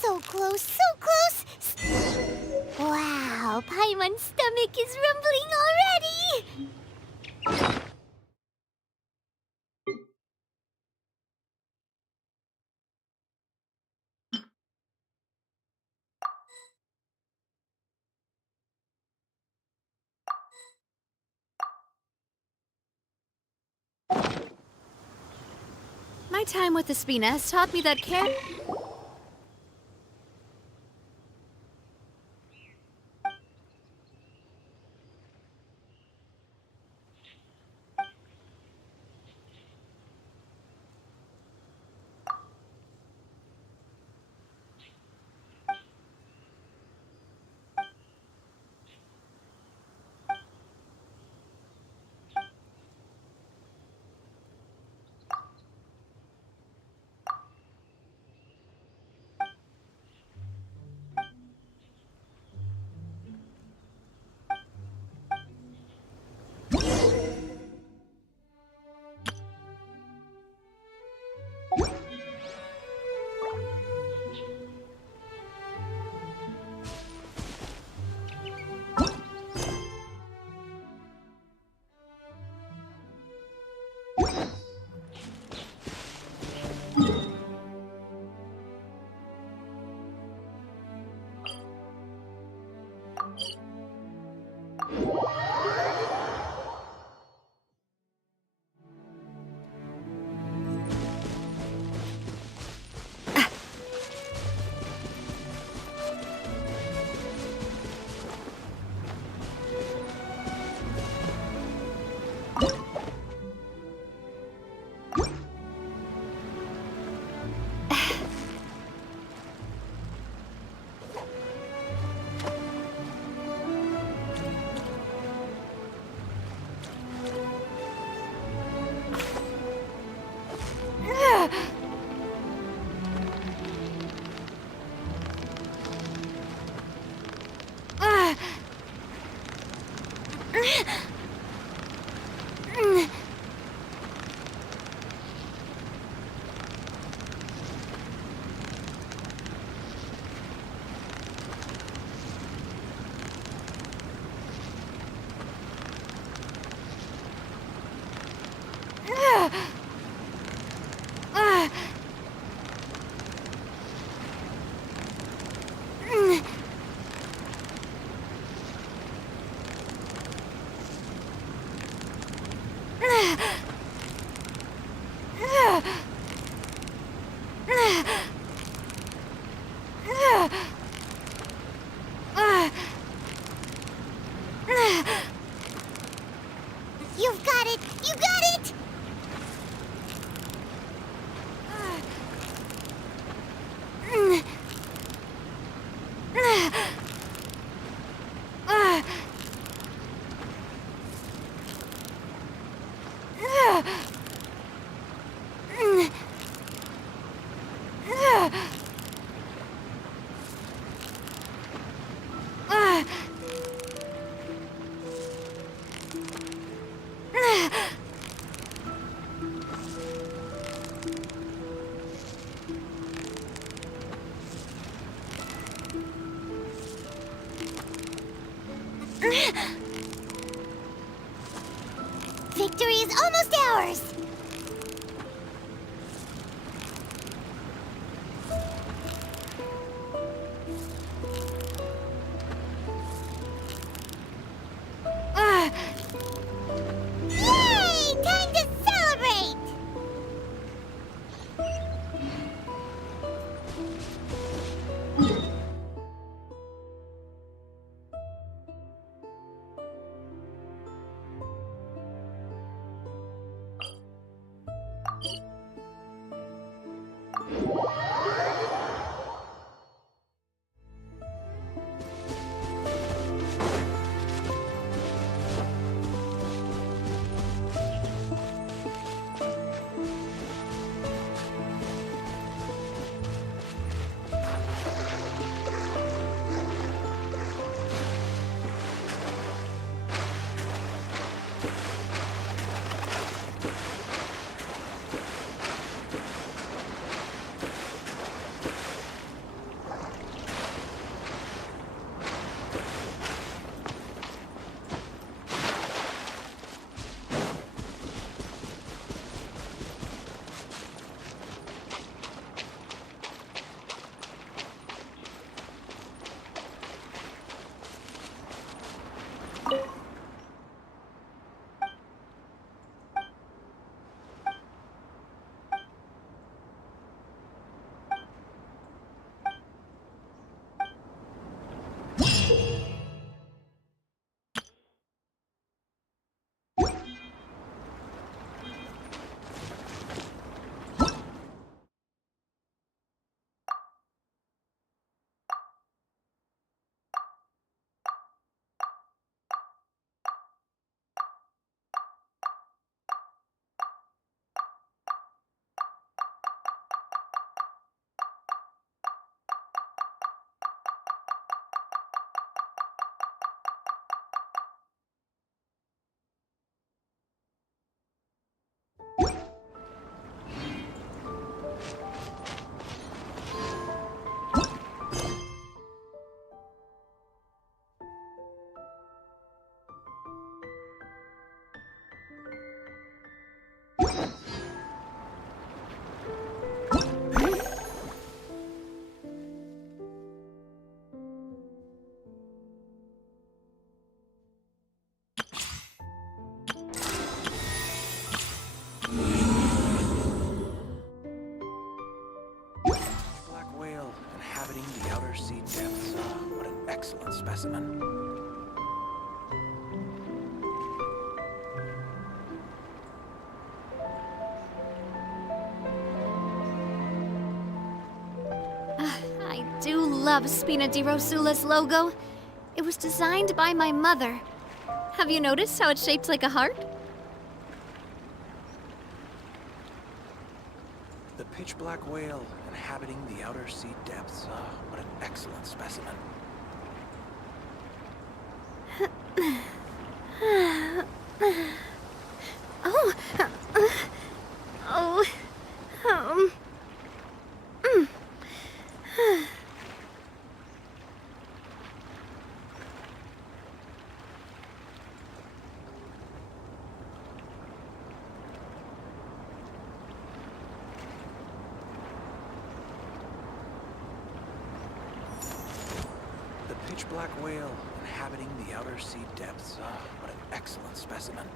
So close, so close! Wow, Paimon's stomach is rumbling already! My time with the Spina has taught me that care. You've got it! You got it! Victory is almost ours! Yay! Time to celebrate! outer sea depths. What an excellent specimen. I do love Spina di Rosula's logo. It was designed by my mother. Have you noticed how it's shaped like a heart? The pitch black whale inhabiting the outer sea depths. What an excellent specimen. Oh. Oh. The pitch black whale inhabiting the outer sea depths. What an excellent specimen.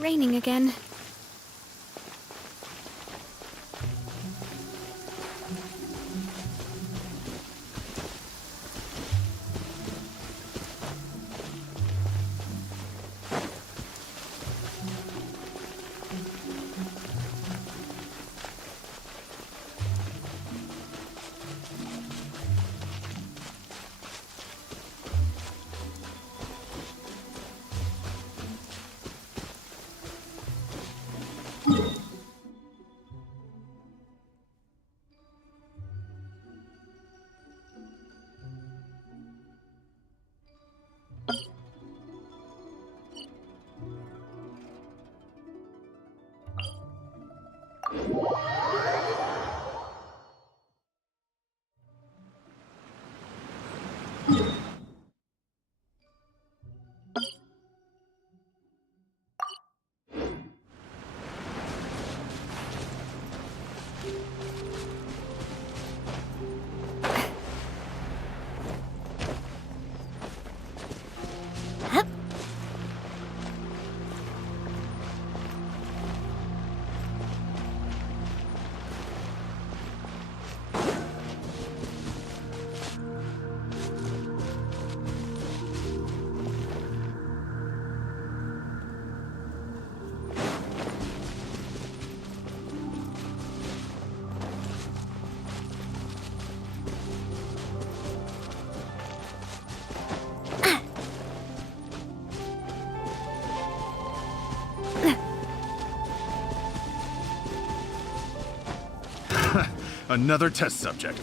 Raining again. Another test subject.